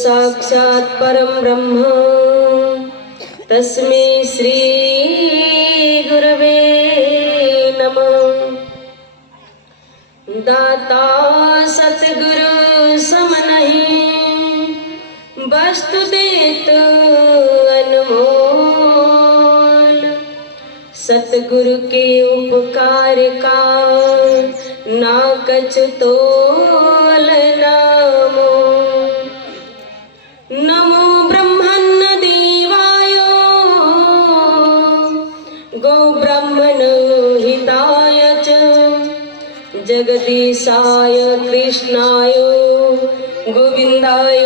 साक्षात् परं ब्रह्म तस्मै श्री गुरवे नमः। दाता सतगुरु सम नहीं वस्तु देत अनमोल। सतगुरु के उपकार का ना कछु तोल नामो। नमो ब्रह्मण्य देवायो गो ब्रह्मण हिताय च जगदीशाय कृष्णाय गोविंदाय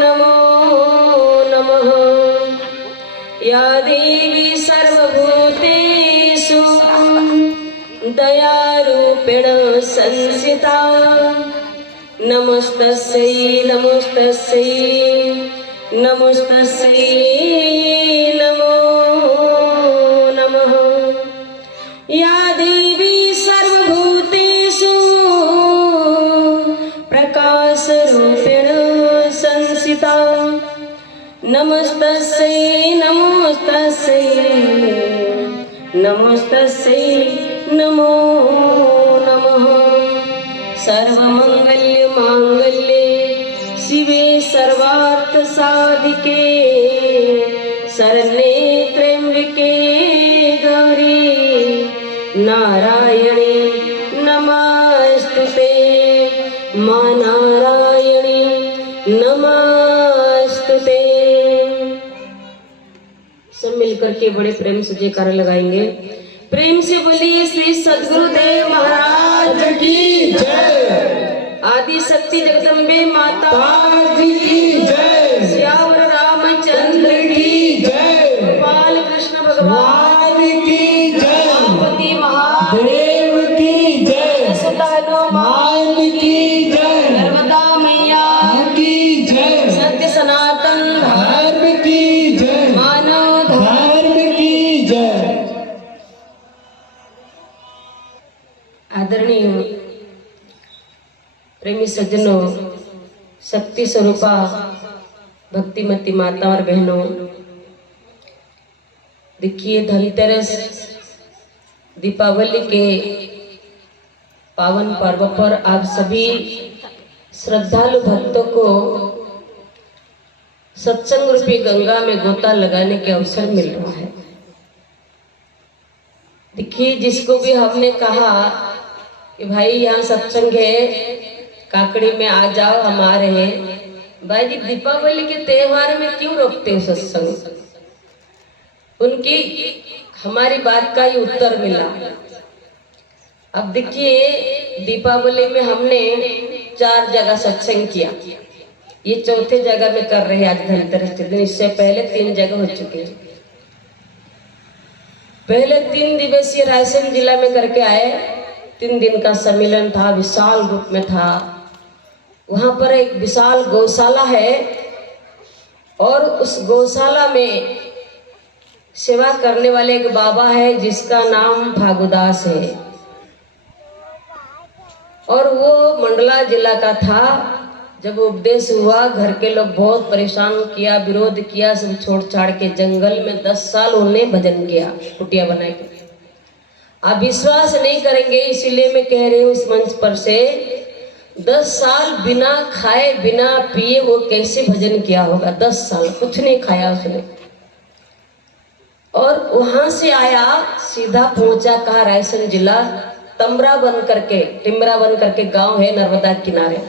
नमो नमः। या देवी सर्वभूतेषु दयारूपेण संस्थिता नमस्तस्यै नमस्तस्यै नमस्तस्यै नमो नमः। या देवी सर्वभूतेषु प्रकाशरूपेण संस्थिता नमस्तस्यै नमस्तस्यै नमस्तस्यै नमो नमः। सर्वमंगल्य मांगल्ये शिवे सर्वार्थ साधिके शरण्ये त्र्यंबके गौरी नारायणे नमस्तुते। मां नारायणी नमस्तुते। सब मिलकर के बड़े प्रेम से जयकारा लगाएंगे। प्रेम से बोलिए श्री सद्गुरुदेव महाराज की जय। आदि शक्ति जगदम्बे माता की जय। श्यावर रामचंद्र की जय। गोपाल कृष्ण भगवान की जय। गणपति महादेव की जय। यशोदा हनुमान की जय। नर्मदा मैया की जय। सत्य सनातन धर्म की जय। मानव धर्म की जय। आदरणीय प्रेमी सज्जनों, शक्ति स्वरूपा भक्तिमती माता और बहनों, देखिए धनतेरस दीपावली के पावन पर्व पर आप सभी श्रद्धालु भक्तों को सत्संग रूपी गंगा में गोता लगाने के अवसर मिल रहा है। देखिए जिसको भी हमने कहा कि भाई यहाँ सत्संग है, काकड़ी में आ जाओ, हम आ रहे हैं। भाई जी दीपावली के त्योहार में क्यों रोकते हो सत्संग? उनकी हमारी बात का ही उत्तर मिला। अब देखिए दीपावली में हमने 4 जगह सत्संग किया, ये चौथे जगह में कर रहे हैं आज धनतेरस के दिन। इससे पहले 3 जगह हो चुके हैं। पहले 3 दिवसीय रायसेन जिला में करके आए। 3 दिन का सम्मेलन था, विशाल रूप में था। वहां पर एक विशाल गौशाला है और उस गौशाला में सेवा करने वाले एक बाबा है जिसका नाम भागुदास है और वो मंडला जिला का था। जब उपदेश हुआ घर के लोग बहुत परेशान किया, विरोध किया, सब छोड़ छाड़ के जंगल में 10 साल उन्हें भजन किया कुटिया बना के। आप विश्वास नहीं करेंगे, इसीलिए मैं कह रही हूँ इस मंच पर से, 10 साल बिना खाए बिना पिए वो कैसे भजन किया होगा। 10 साल कुछ नहीं खाया उसने। और वहां से आया सीधा पहुंचा कहा रायसेन जिला टिमरा बन करके गांव है नर्मदा किनारे।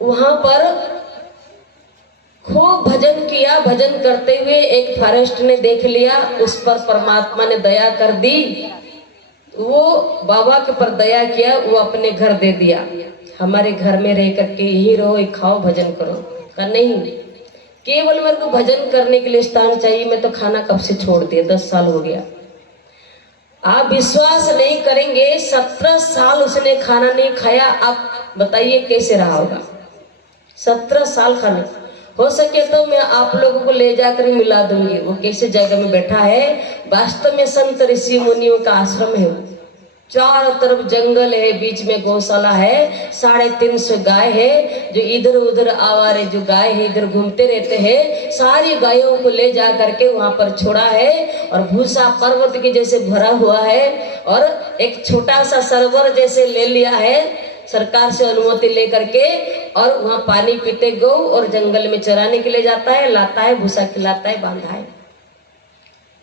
वहां पर खूब भजन किया। भजन करते हुए एक फॉरेस्ट ने देख लिया, उस पर परमात्मा ने दया कर दी। वो बाबा के पर दया किया, वो अपने घर दे दिया। हमारे घर में रह करके यही रहो, खाओ, भजन करो। का नहीं, केवल मेरे को भजन करने के लिए स्थान चाहिए। मैं तो खाना कब से छोड़ दिया, 10 साल हो गया। आप विश्वास नहीं करेंगे, 17 साल उसने खाना नहीं खाया। आप बताइए कैसे रहा होगा। 17 साल खाना। हो सके तो मैं आप लोगों को ले जाकर मिला दूंगी वो कैसे जगह में बैठा है। वास्तव में संत ऋषि मुनियों का आश्रम है। चारों तरफ जंगल है, बीच में गौशाला है, 350 गाय है, जो इधर उधर आवारे जो गाय है इधर घूमते रहते हैं। सारी गायों को ले जा करके वहां पर छोड़ा है और भूसा पर्वत के जैसे भरा हुआ है और एक छोटा सा सरोवर जैसे ले लिया है सरकार से अनुमति लेकर के, और वहां पानी पीते गौ और जंगल में चराने के लिए जाता है, लाता है, भूसा खिलाता है, बांधा है।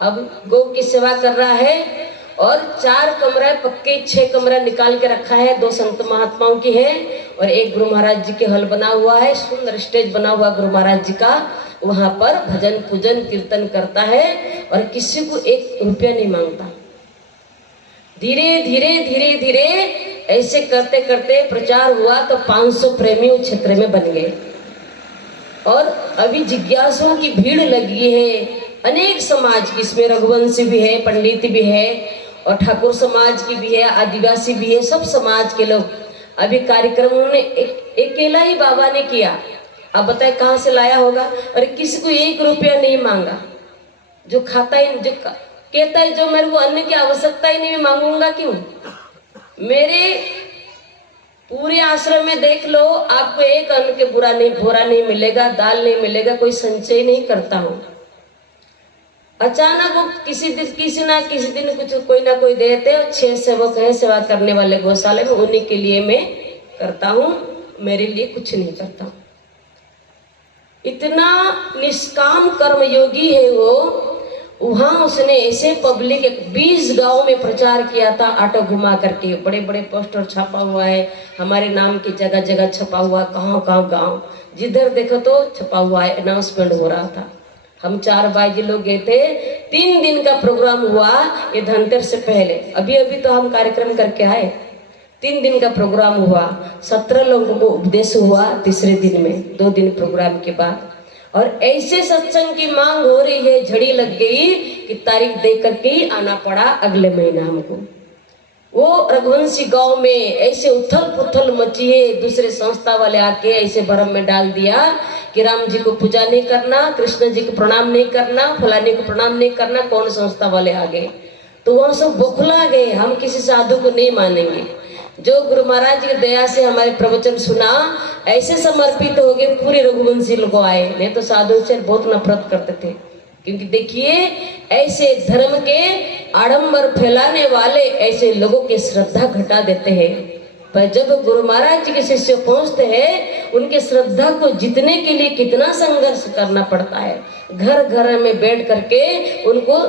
अब गौ की सेवा कर रहा है और 4 कमरा पक्के 6 कमरा निकाल के रखा है, 2 संत महात्माओं की है और एक गुरु महाराज जी के हल बना हुआ है, सुंदर स्टेज बना हुआ गुरु महाराज जी का। वहां पर भजन पूजन कीर्तन करता है और किसी को 1 रुपया नहीं मांगता। धीरे धीरे धीरे धीरे ऐसे करते करते प्रचार हुआ तो 500 प्रेमी उस क्षेत्र में बन गए और अभी जिज्ञासुओं की भीड़ लगी है। अनेक समाज की, इसमें रघुवंशी भी है, पंडित भी है और ठाकुर समाज की भी है, आदिवासी भी है, सब समाज के लोग। अभी कार्यक्रम उन्होंने अकेला ही बाबा ने किया। अब बताए कहाँ से लाया होगा? और किसी को 1 रुपया नहीं मांगा। जो खाता ही, जो कहता है जो मेरे को अन्न की आवश्यकता ही नहीं, मैं मांगूंगा क्यों? मेरे पूरे आश्रम में देख लो, आपको 1 अन्न के बोरा नहीं मिलेगा, दाल नहीं मिलेगा, कोई संचय नहीं करता हूँ। अचानक किसी दिन कुछ कोई ना कोई देते और 6 सेवक है सेवा करने वाले गौशाले में, उन्हीं के लिए मैं करता हूँ, मेरे लिए कुछ नहीं करता हूँ। इतना निष्काम कर्मयोगी है वो। वहां उसने ऐसे पब्लिक 20 गांव में प्रचार किया था, ऑटो घुमा करके, बड़े बड़े पोस्टर छपा हुआ है, हमारे नाम की जगह जगह छपा हुआ, कहाँ गांव जिधर देखो तो छपा हुआ है, अनाउंसमेंट हो रहा था। हम 4 भाई लोग गए थे, 3 दिन का प्रोग्राम हुआ, ये धनतेरस से पहले, अभी तो हम कार्यक्रम करके आए। 3 दिन का प्रोग्राम हुआ, 17 लोगों को उपदेश हुआ तीसरे दिन में, 2 दिन प्रोग्राम के बाद। और ऐसे सत्संग की मांग हो रही है, झड़ी लग गई कि तारीख दे करके आना पड़ा अगले महीना हमको। वो रघुवंशी गांव में ऐसे उथल पुथल मची है, दूसरे संस्था वाले आके ऐसे भरम में डाल दिया कि राम जी को पूजा नहीं करना, कृष्ण जी को प्रणाम नहीं करना, फलाने को प्रणाम नहीं करना। कौन संस्था वाले आ गए तो वहां सब बौखला गए, हम किसी साधु को नहीं मानेंगे। जो गुरु महाराज की दया से हमारे प्रवचन सुना, ऐसे समर्पित हो गए, पूरे रघुवंशी लोग आए। नहीं तो साधु से बहुत नफरत करते थे, क्योंकि देखिए ऐसे धर्म के आडंबर फैलाने वाले ऐसे लोगों की श्रद्धा घटा देते हैं। पर जब गुरु महाराज जी के शिष्य पहुंचते हैं, उनके श्रद्धा को जीतने के लिए कितना संघर्ष करना पड़ता है। घर घर में बैठ करके उनको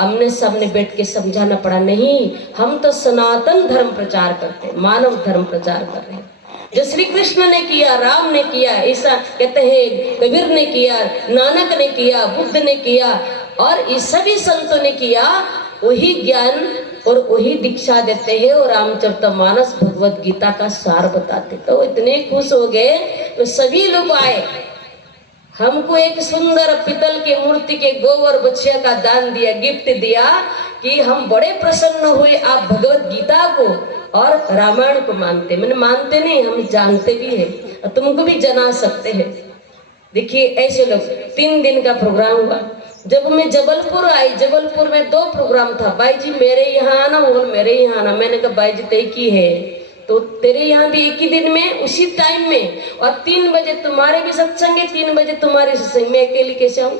आमने सामने बैठ के समझाना पड़ा, नहीं हम तो सनातन धर्म प्रचार करते हैं, मानव धर्म प्रचार कर रहे हैं। जो श्री कृष्ण ने किया, राम ने किया, ईसा कहते हैं कबीर ने किया, नानक ने किया, बुद्ध ने किया और इस सभी संतों ने किया, वही ज्ञान और वही दीक्षा देते हैं और रामचरितमानस भगवत गीता का सार बताते। तो इतने खुश हो गए तो सभी लोग आए। हमको एक सुंदर पितल की मूर्ति के गोबर बछिया का दान दिया, गिफ्ट दिया कि हम बड़े प्रसन्न हुए, आप भगवत गीता को और रामायण को मानते। मैंने मानते नहीं, हम जानते भी हैं और तुमको भी जना सकते हैं। देखिए ऐसे लोग। 3 दिन का प्रोग्राम हुआ। जब मैं जबलपुर आई, जबलपुर में 2 प्रोग्राम था। भाई जी मेरे यहाँ आना और मेरे यहाँ आना। मैंने कहा भाई जी तय की है तो तेरे यहाँ भी एक ही दिन में उसी टाइम में, और 3 बजे तुम्हारे भी सत्संग है, 3 बजे तुम्हारे सत्संग में, अकेली कैसे आऊं?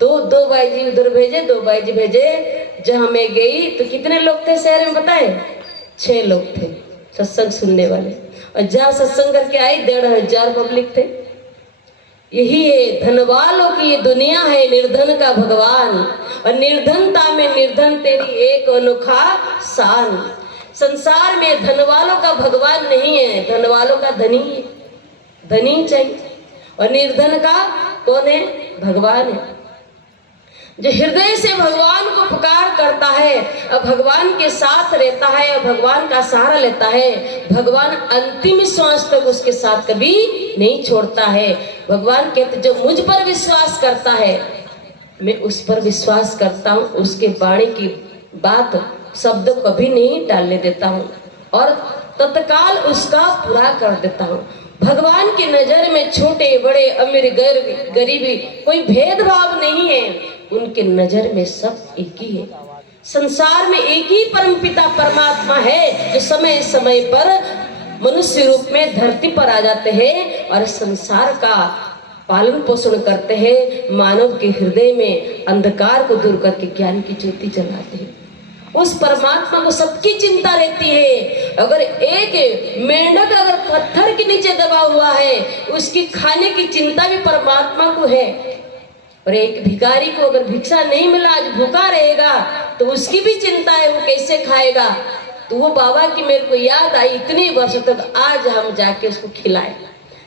तो 2 भाई जी उधर भेजे, 2 भाई जी भेजे। जहां मैं गई तो कितने लोग थे शहर में बताए? 6 लोग थे सत्संग सुनने वाले, और जहाँ सत्संग करके आई 1,500 पब्लिक थे। यही है धन वालों की ये दुनिया है, निर्धन का भगवान, और निर्धनता में निर्धन तेरी एक अनोखा शान। संसार में धन वालों का भगवान नहीं है, धन वालों का धनी है, धनी चाहिए। और निर्धन का कौन है? भगवान है। जो हृदय से भगवान को पुकार करता है और भगवान के साथ रहता है और भगवान का सहारा लेता है, भगवान अंतिम श्वास तक उसके साथ कभी नहीं छोड़ता है। भगवान कहते जो मुझ पर विश्वास करता है, मैं उस पर विश्वास करता हूँ, उसके वाणी की बात शब्द कभी नहीं टालने देता हूँ और तत्काल उसका पूरा कर देता हूँ। भगवान की नजर में छोटे बड़े, अमीर गरीबी कोई भेदभाव नहीं है, उनके नजर में सब एक ही है। संसार में एक ही परमपिता परमात्मा है जो समय समय पर मनुष्य रूप में धरती पर आ जाते हैं और संसार का पालन पोषण करते हैं, मानव के हृदय में अंधकार को दूर करके ज्ञान की ज्योति जलाते हैं। उस परमात्मा को सबकी चिंता रहती है। अगर एक मेंढक अगर पत्थर के नीचे दबा हुआ है, उसकी खाने की चिंता भी परमात्मा को है। और एक भिखारी को अगर भिक्षा नहीं मिला, आज भूखा रहेगा, तो उसकी भी चिंता है, वो कैसे खाएगा। तो वो बाबा की मेरे को याद आई इतने वर्षों तक, आज हम जाके उसको खिलाए।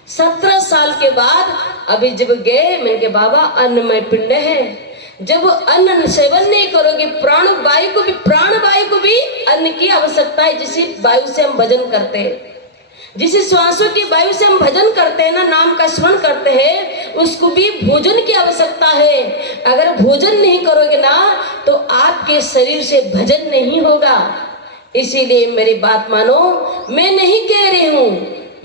17 साल के बाद अभी जब गए, मैंने कहा बाबा अन्नमय पिंड है, जब अन्न सेवन नहीं करोगे प्राणवायु को भी अन्न की आवश्यकता है। जिस वायु से हम भजन करते हैं, जिस श्वासों की वायु से हम भजन करते हैं ना, नाम का स्मरण करते हैं, उसको भी भोजन की आवश्यकता है। अगर भोजन नहीं करोगे ना तो आपके शरीर से भजन नहीं होगा। इसीलिए मेरी बात मानो, मैं नहीं कह रही हूँ,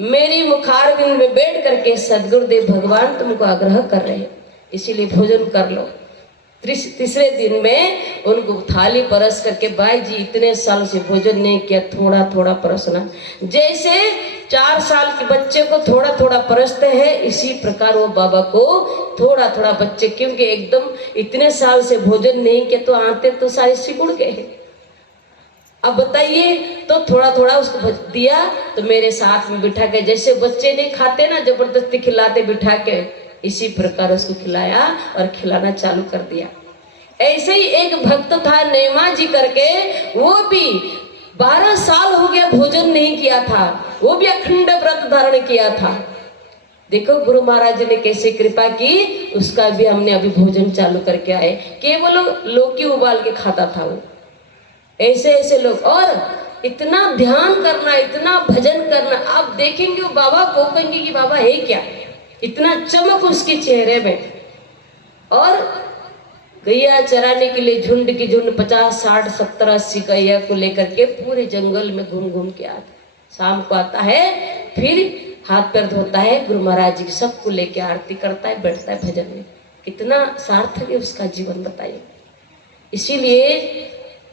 मेरी मुखारबिंद में बैठ करके सदगुरुदेव भगवान तुमको आग्रह कर रहे हैं, इसीलिए भोजन कर लो। तीसरे दिन में उनको थाली परस करके, भाई जी इतने साल से भोजन नहीं किया, थोड़ा थोड़ा परसना। जैसे 4 साल के बच्चे को थोड़ा थोड़ा परसते हैं, इसी प्रकार वो बाबा को थोड़ा थोड़ा बच्चे, क्योंकि एकदम इतने साल से भोजन नहीं किया तो आते तो सारे सिकुड़ गए हैं। अब बताइए, तो थोड़ा थोड़ा उसको दिया, तो मेरे साथ में बिठा के, जैसे बच्चे नहीं खाते ना जबरदस्ती खिलाते बिठा के, इसी प्रकार उसको खिलाया और खिलाना चालू कर दिया। ऐसे ही एक भक्त था नेमा जी करके, वो भी 12 साल हो गया भोजन नहीं किया था, वो भी अखंड व्रत धारण किया था। देखो गुरु महाराज जी ने कैसे कृपा की, उसका भी हमने अभी भोजन चालू करके आए। केवल लौकी उबाल के खाता था वो। ऐसे ऐसे लोग, और इतना ध्यान करना, इतना भजन करना, आप देखेंगे वो बाबा को कहेंगे कि बाबा है क्या, इतना चमक उसके चेहरे में। और गैया चराने के लिए झुंड की झुंड 50, 60, 70, 80 गैया को लेकर के पूरे जंगल में घूम घूम के आता। शाम को आता है, फिर हाथ पैर धोता है, गुरु महाराज जी सबको लेके आरती करता है, बैठता है भजन में। कितना सार्थक है उसका जीवन, बताइए। इसीलिए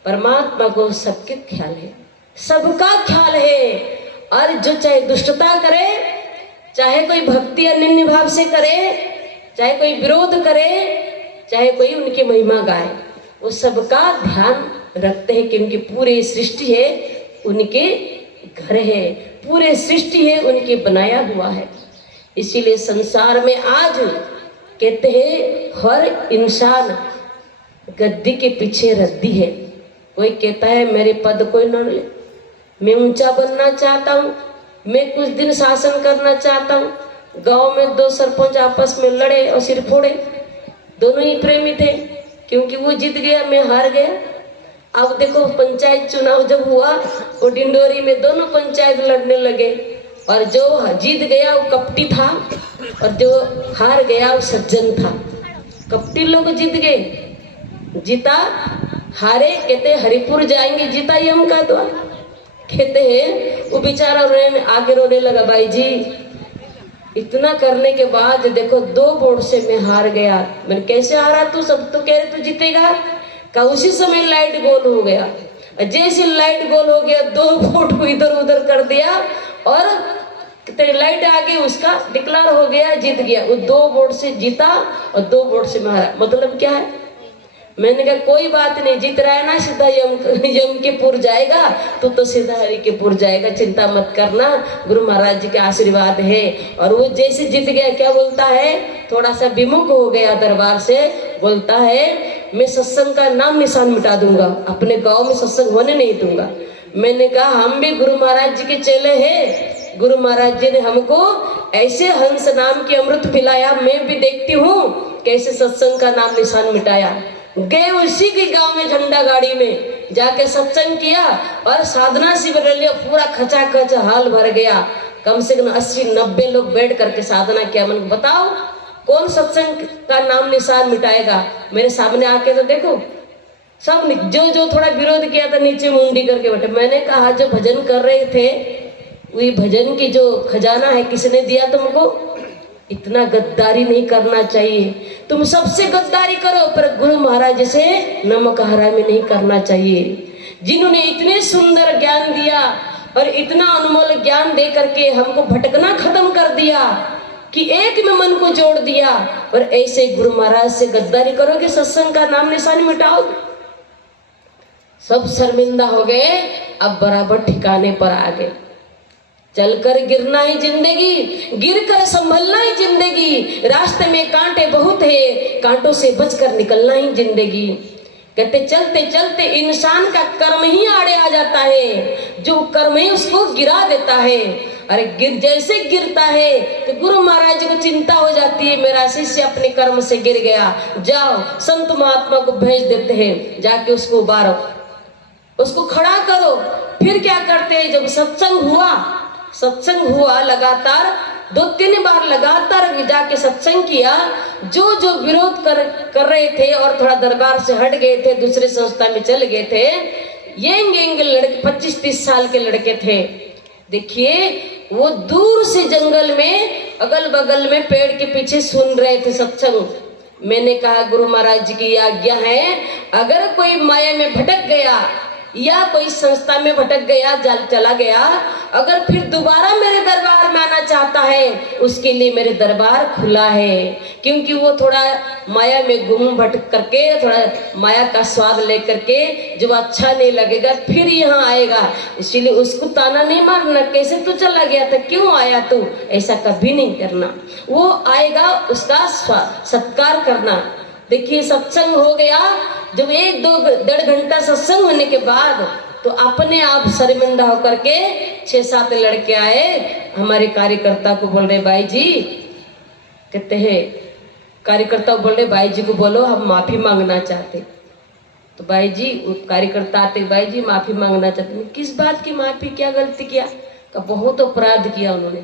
परमात्मा को सबके ख्याल है, सबका ख्याल है। और जो चाहे दुष्टता करे, चाहे कोई भक्ति अनन्य भाव से करे, चाहे कोई विरोध करे, चाहे कोई उनकी महिमा गाए, वो सबका ध्यान रखते हैं कि उनकी पूरी सृष्टि है, उनके घर है, पूरे सृष्टि है उनके बनाया हुआ है। इसीलिए संसार में आज कहते हैं हर इंसान गद्दी के पीछे रद्दी है। कोई कहता है मेरे पद कोई न ले, मैं ऊंचा बनना चाहता हूँ, मैं कुछ दिन शासन करना चाहता हूँ। गांव में 2 सरपंच आपस में लड़े और सिर फोड़े, दोनों ही प्रेमी थे, क्योंकि वो जीत गया, मैं हार गया। अब देखो पंचायत चुनाव जब हुआ, वो डिंडोरी में दोनों पंचायत लड़ने लगे, और जो जीत गया वो कपटी था और जो हार गया वो सज्जन था। कपटी लोग जीत गए, जीता हारे कहते हरिपुर जाएंगे, जीता यम का द्वार। कहते हैं वो बेचारा आगे रोने लगा, भाई जी इतना करने के बाद देखो 2 वोट से मैं हार गया। मैंने कैसे हारा, तू सब तो कह रहे तू जीतेगा। का उसी समय लाइट गोल हो गया, जैसे लाइट गोल हो गया 2 वोट को इधर उधर कर दिया और लाइट आगे उसका डिक्लेयर हो गया, जीत गया। वो 2 वोट से जीता और 2 वोट से हारा। मतलब क्या है? मैंने कहा कोई बात नहीं, जीत रहा है ना, सीधा यम के पुर जाएगा, तो सीधा हरि के पुर जाएगा, चिंता मत करना, गुरु महाराज जी के आशीर्वाद है। और वो जैसे जीत गया क्या बोलता है, थोड़ा सा विमुख हो गया दरबार से, बोलता है मैं सत्संग का नाम निशान मिटा दूंगा, अपने गांव में सत्संग होने नहीं दूंगा। मैंने कहा हम भी गुरु महाराज जी के चेले हैं, गुरु महाराज जी ने हमको ऐसे हंस नाम की अमृत पिलाया, मैं भी देखती हूँ कैसे सत्संग का नाम निशान मिटाया। गए उसी के गांव में झंडा गाड़ी में जाके सत्संग किया और साधना शिविर लिया, पूरा खचाखच हाल भर गया। कम से कम 80-90 लोग बैठ करके साधना किया। मन बताओ कौन सत्संग का नाम निशान मिटाएगा? मेरे सामने आके तो देखो, सब जो थोड़ा विरोध किया था नीचे मुंडी करके बैठे। मैंने कहा जो भजन कर रहे थे, वही भजन की जो खजाना है किसने दिया तुमको? इतना गद्दारी नहीं करना चाहिए। तुम सबसे गद्दारी करो पर गुरु महाराज से नमक हरामी नहीं करना चाहिए, जिन्होंने इतने सुंदर ज्ञान दिया और इतना अनमोल ज्ञान दे करके हमको भटकना खत्म कर दिया कि एक में मन को जोड़ दिया। और ऐसे गुरु महाराज से गद्दारी करोगे, सत्संग का नाम निशान मिटाओगे, सब शर्मिंदा हो गए। अब बराबर ठिकाने पर आ गए। चलकर गिरना ही जिंदगी, गिरकर संभलना ही जिंदगी। रास्ते में कांटे बहुत है, कांटों से बचकर निकलना ही जिंदगी। कहते चलते चलते इंसान का कर्म ही आड़े आ जाता है, जो कर्म ही उसको गिरा देता है। अरे जैसे गिरता है तो गुरु महाराज को चिंता हो जाती है, मेरा शिष्य अपने कर्म से गिर गया, जाओ संत महात्मा को भेज देते हैं, जाके उसको उबारो, उसको खड़ा करो। फिर क्या करते हैं, जब सत्संग हुआ लगातार 2-3 बार लगातार जाके सत्संग किया, जो विरोध कर रहे थे और थोड़ा दरबार से हट गए थे, दूसरे संस्था में चले गए थे, यंग लड़के 25-30 साल के लड़के थे। देखिए वो दूर से जंगल में अगल बगल में पेड़ के पीछे सुन रहे थे सत्संग। मैंने कहा गुरु महाराज जी की आज्ञा है, अगर कोई माया में भटक गया या कोई संस्था में भटक गया, चला गया, अगर फिर दोबारा मेरे दरबार में आना चाहता है, उसके लिए मेरे दरबार खुला है। क्योंकि वो थोड़ा माया में घूम भटक करके, थोड़ा माया का स्वाद लेकर के जो अच्छा नहीं लगेगा फिर यहाँ आएगा, इसीलिए उसको ताना नहीं मारना, कैसे तू चला गया था, क्यों आया तू, ऐसा कभी नहीं करना। वो आएगा उसका सत्कार करना। देखिए सत्संग हो गया, जब 1-2 घंटा सत्संग होने के बाद तो अपने आप शर्मिंदा होकर के 6-7 लड़के आए, हमारे कार्यकर्ता को बोल रहे भाई जी, कहते हैं कार्यकर्ता बोल रहे भाई जी को बोलो हम माफी मांगना चाहते। तो भाई जी कार्यकर्ता आते, भाई जी माफी मांगना चाहते। किस बात की माफी, क्या गलती किया? का बहुत अपराध किया उन्होंने।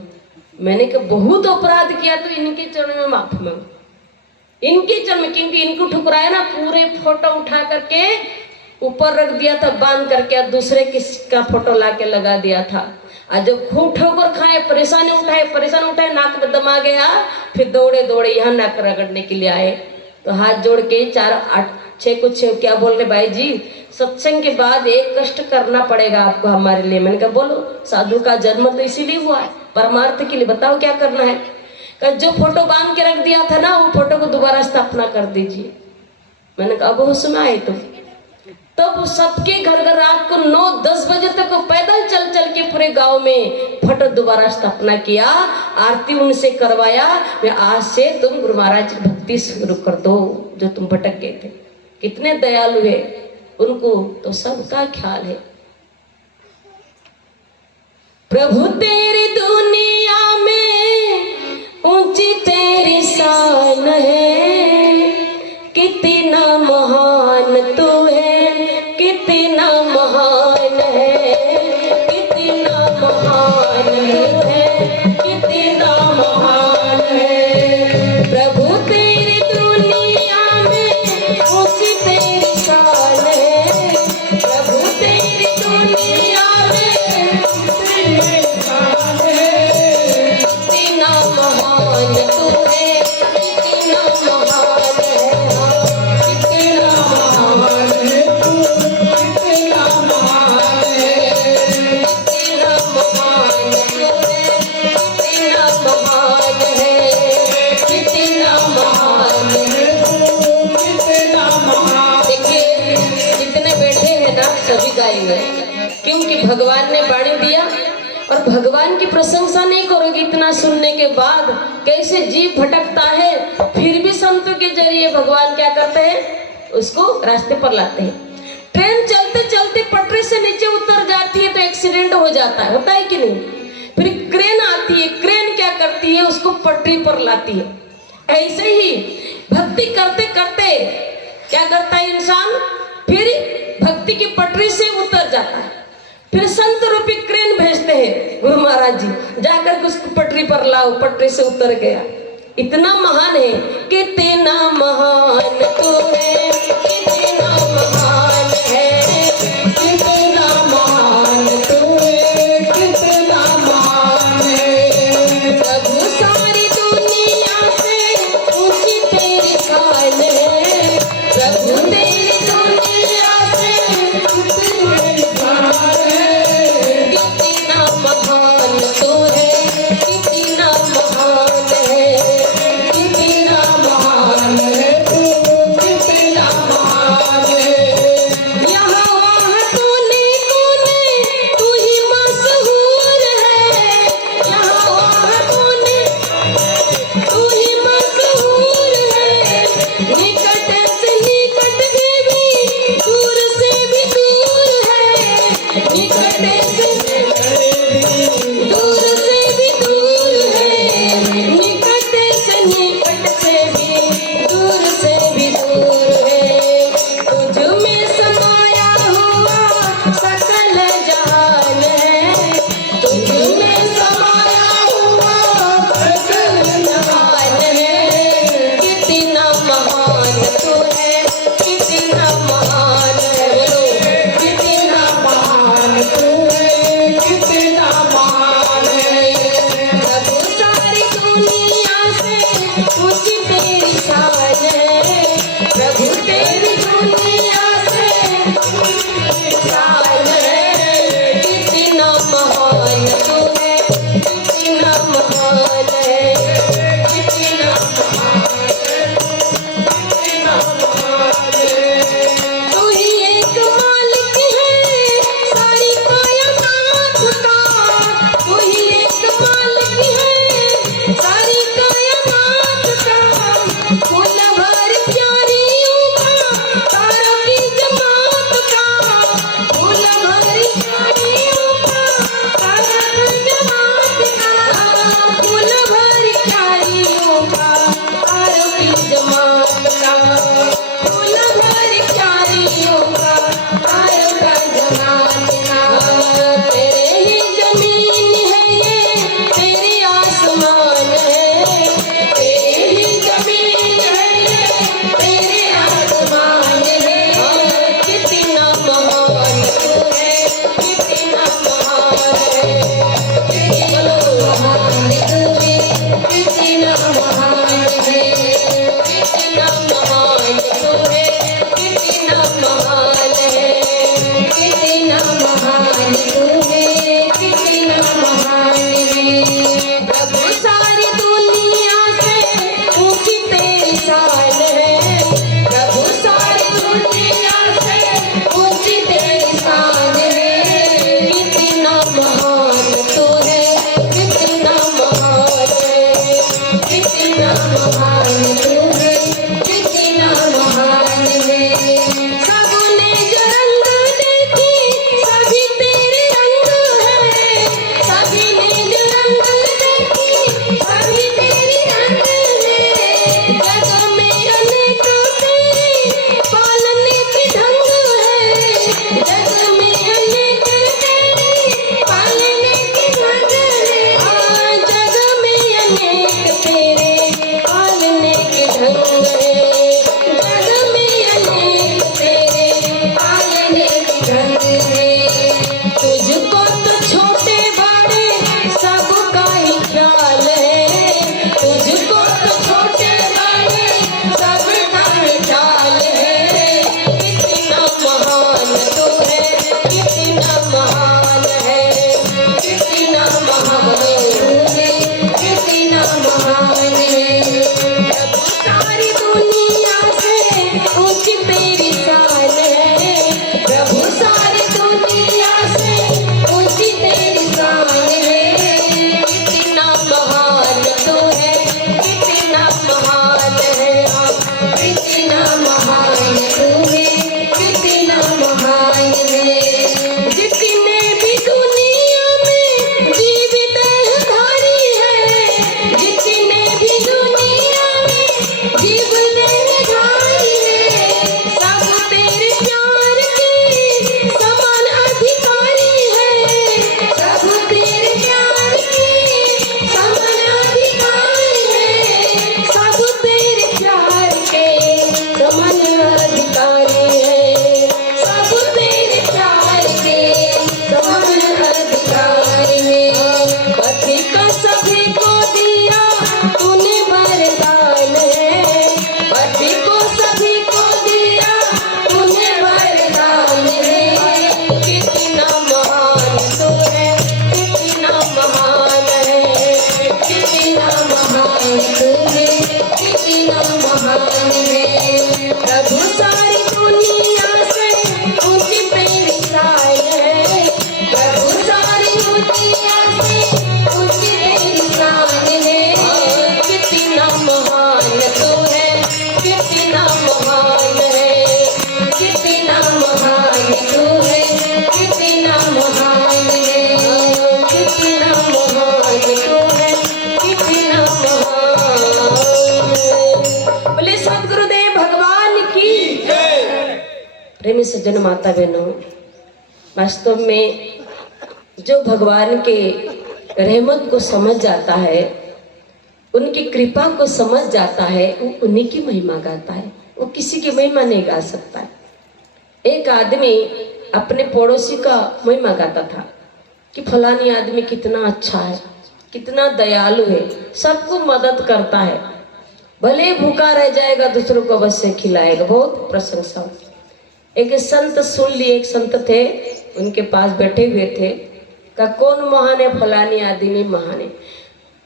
मैंने कहा बहुत अपराध किया तो इनके चरण में माफी मांगो, इनके चरण में, क्योंकि इनको ठुकराया ना, पूरे फोटो उठा करके ऊपर रख दिया था बांध करके, दूसरे किसका फोटो लाके लगा दिया था। और जब खूब ठोकर खाए, परेशान उठाए, नाक में दम आ गया, फिर दौड़े यहाँ नाक रगड़ने के लिए आए। तो हाथ जोड़ के 4-8-6 कुछ क्या बोल रहे भाई जी, सत्संग के बाद एक कष्ट करना पड़ेगा आपको हमारे लिए। मैंने कहा बोलो, साधु का जन्म तो इसीलिए हुआ है, परमार्थ के लिए, बताओ क्या करना है। जो फोटो बांध के रख दिया था ना, वो फोटो को दोबारा स्थापना कर दीजिए। मैंने कहा अब सुना है तो तब सबके घर रात को 9-10 बजे तक पैदल चल के पूरे गांव में फोटो दोबारा स्थापना किया, आरती उनसे करवाया। आज से तुम गुरु महाराज की भक्ति शुरू कर दो, जो तुम भटक गए थे। कितने दयालु है, उनको तो सबका ख्याल है। प्रभु तेरी दुनिया में ऊंची तेरी शान है, कितना महान तू है, कितना महान है, कितना महान तू है, कितना महान है। प्रभु तेरी दुनिया में ऊंची तेरी शान है, प्रभु तेरी दुनिया में ऊंची शान है, कितना महान तू है, कितना महान है, कितना महान है तू, कितना महान है, कितना महान तू है, कितना महान है, कितना महान है तू, कितना महान। देखिए जितने बैठे हैं ना सभी गाएंगे, क्योंकि भगवान ने वाणी दिया। और भगवान की प्रशंसा नहीं करोगे इतना सुनने के बाद, कैसे जीव भटकता है, फिर भी संतों के जरिए भगवान क्या करते हैं, उसको रास्ते पर लाते हैं। ट्रेन चलते चलते पटरी से नीचे उतर जाती है तो एक्सीडेंट हो जाता है, होता है कि नहीं। फिर क्रेन आती है, क्रेन क्या करती है, उसको पटरी पर लाती है। ऐसे ही भक्ति करते करते क्या करता है इंसान, फिर भक्ति की पटरी से उतर जाता है। फिर संत रूपी क्रेन भेजते हैं गुरु महाराज जी, जाकर उसको पटरी पर लाओ, पटरी से उतर गया। इतना महान है, कितना महान तू है, कितना महान है, कितना महान तू है, कितना महान है। प्रभु सारी दुनिया महान है। प्रभु सारी दुनिया से ऊंची बेमिसाल है। प्रभु सारी दुनिया से ऊंची बेमिसाल है। कितना महान तू है, कितना महान है, कितना महान तू है, कितना महान है, कितना महान तू है, कितना महान। बोले सद्गुरुदेव भगवान की। प्रेमी सज्जन माता बहनों, वास्तव में जो भगवान के रहमत को समझ जाता है, उनकी कृपा को समझ जाता है, वो उन्हीं की महिमा गाता है, वो किसी की महिमा नहीं गा सकता है। एक आदमी अपने पड़ोसी का महिमा गाता था कि फलानी आदमी कितना अच्छा है, कितना दयालु है, सबको मदद करता है, भले भूखा रह जाएगा दूसरों को अवश्य खिलाएगा, बहुत प्रशंसा। एक संत सुन लिए, एक संत थे उनके पास बैठे हुए थे, का कौन महान है? फलानी आदमी महान है।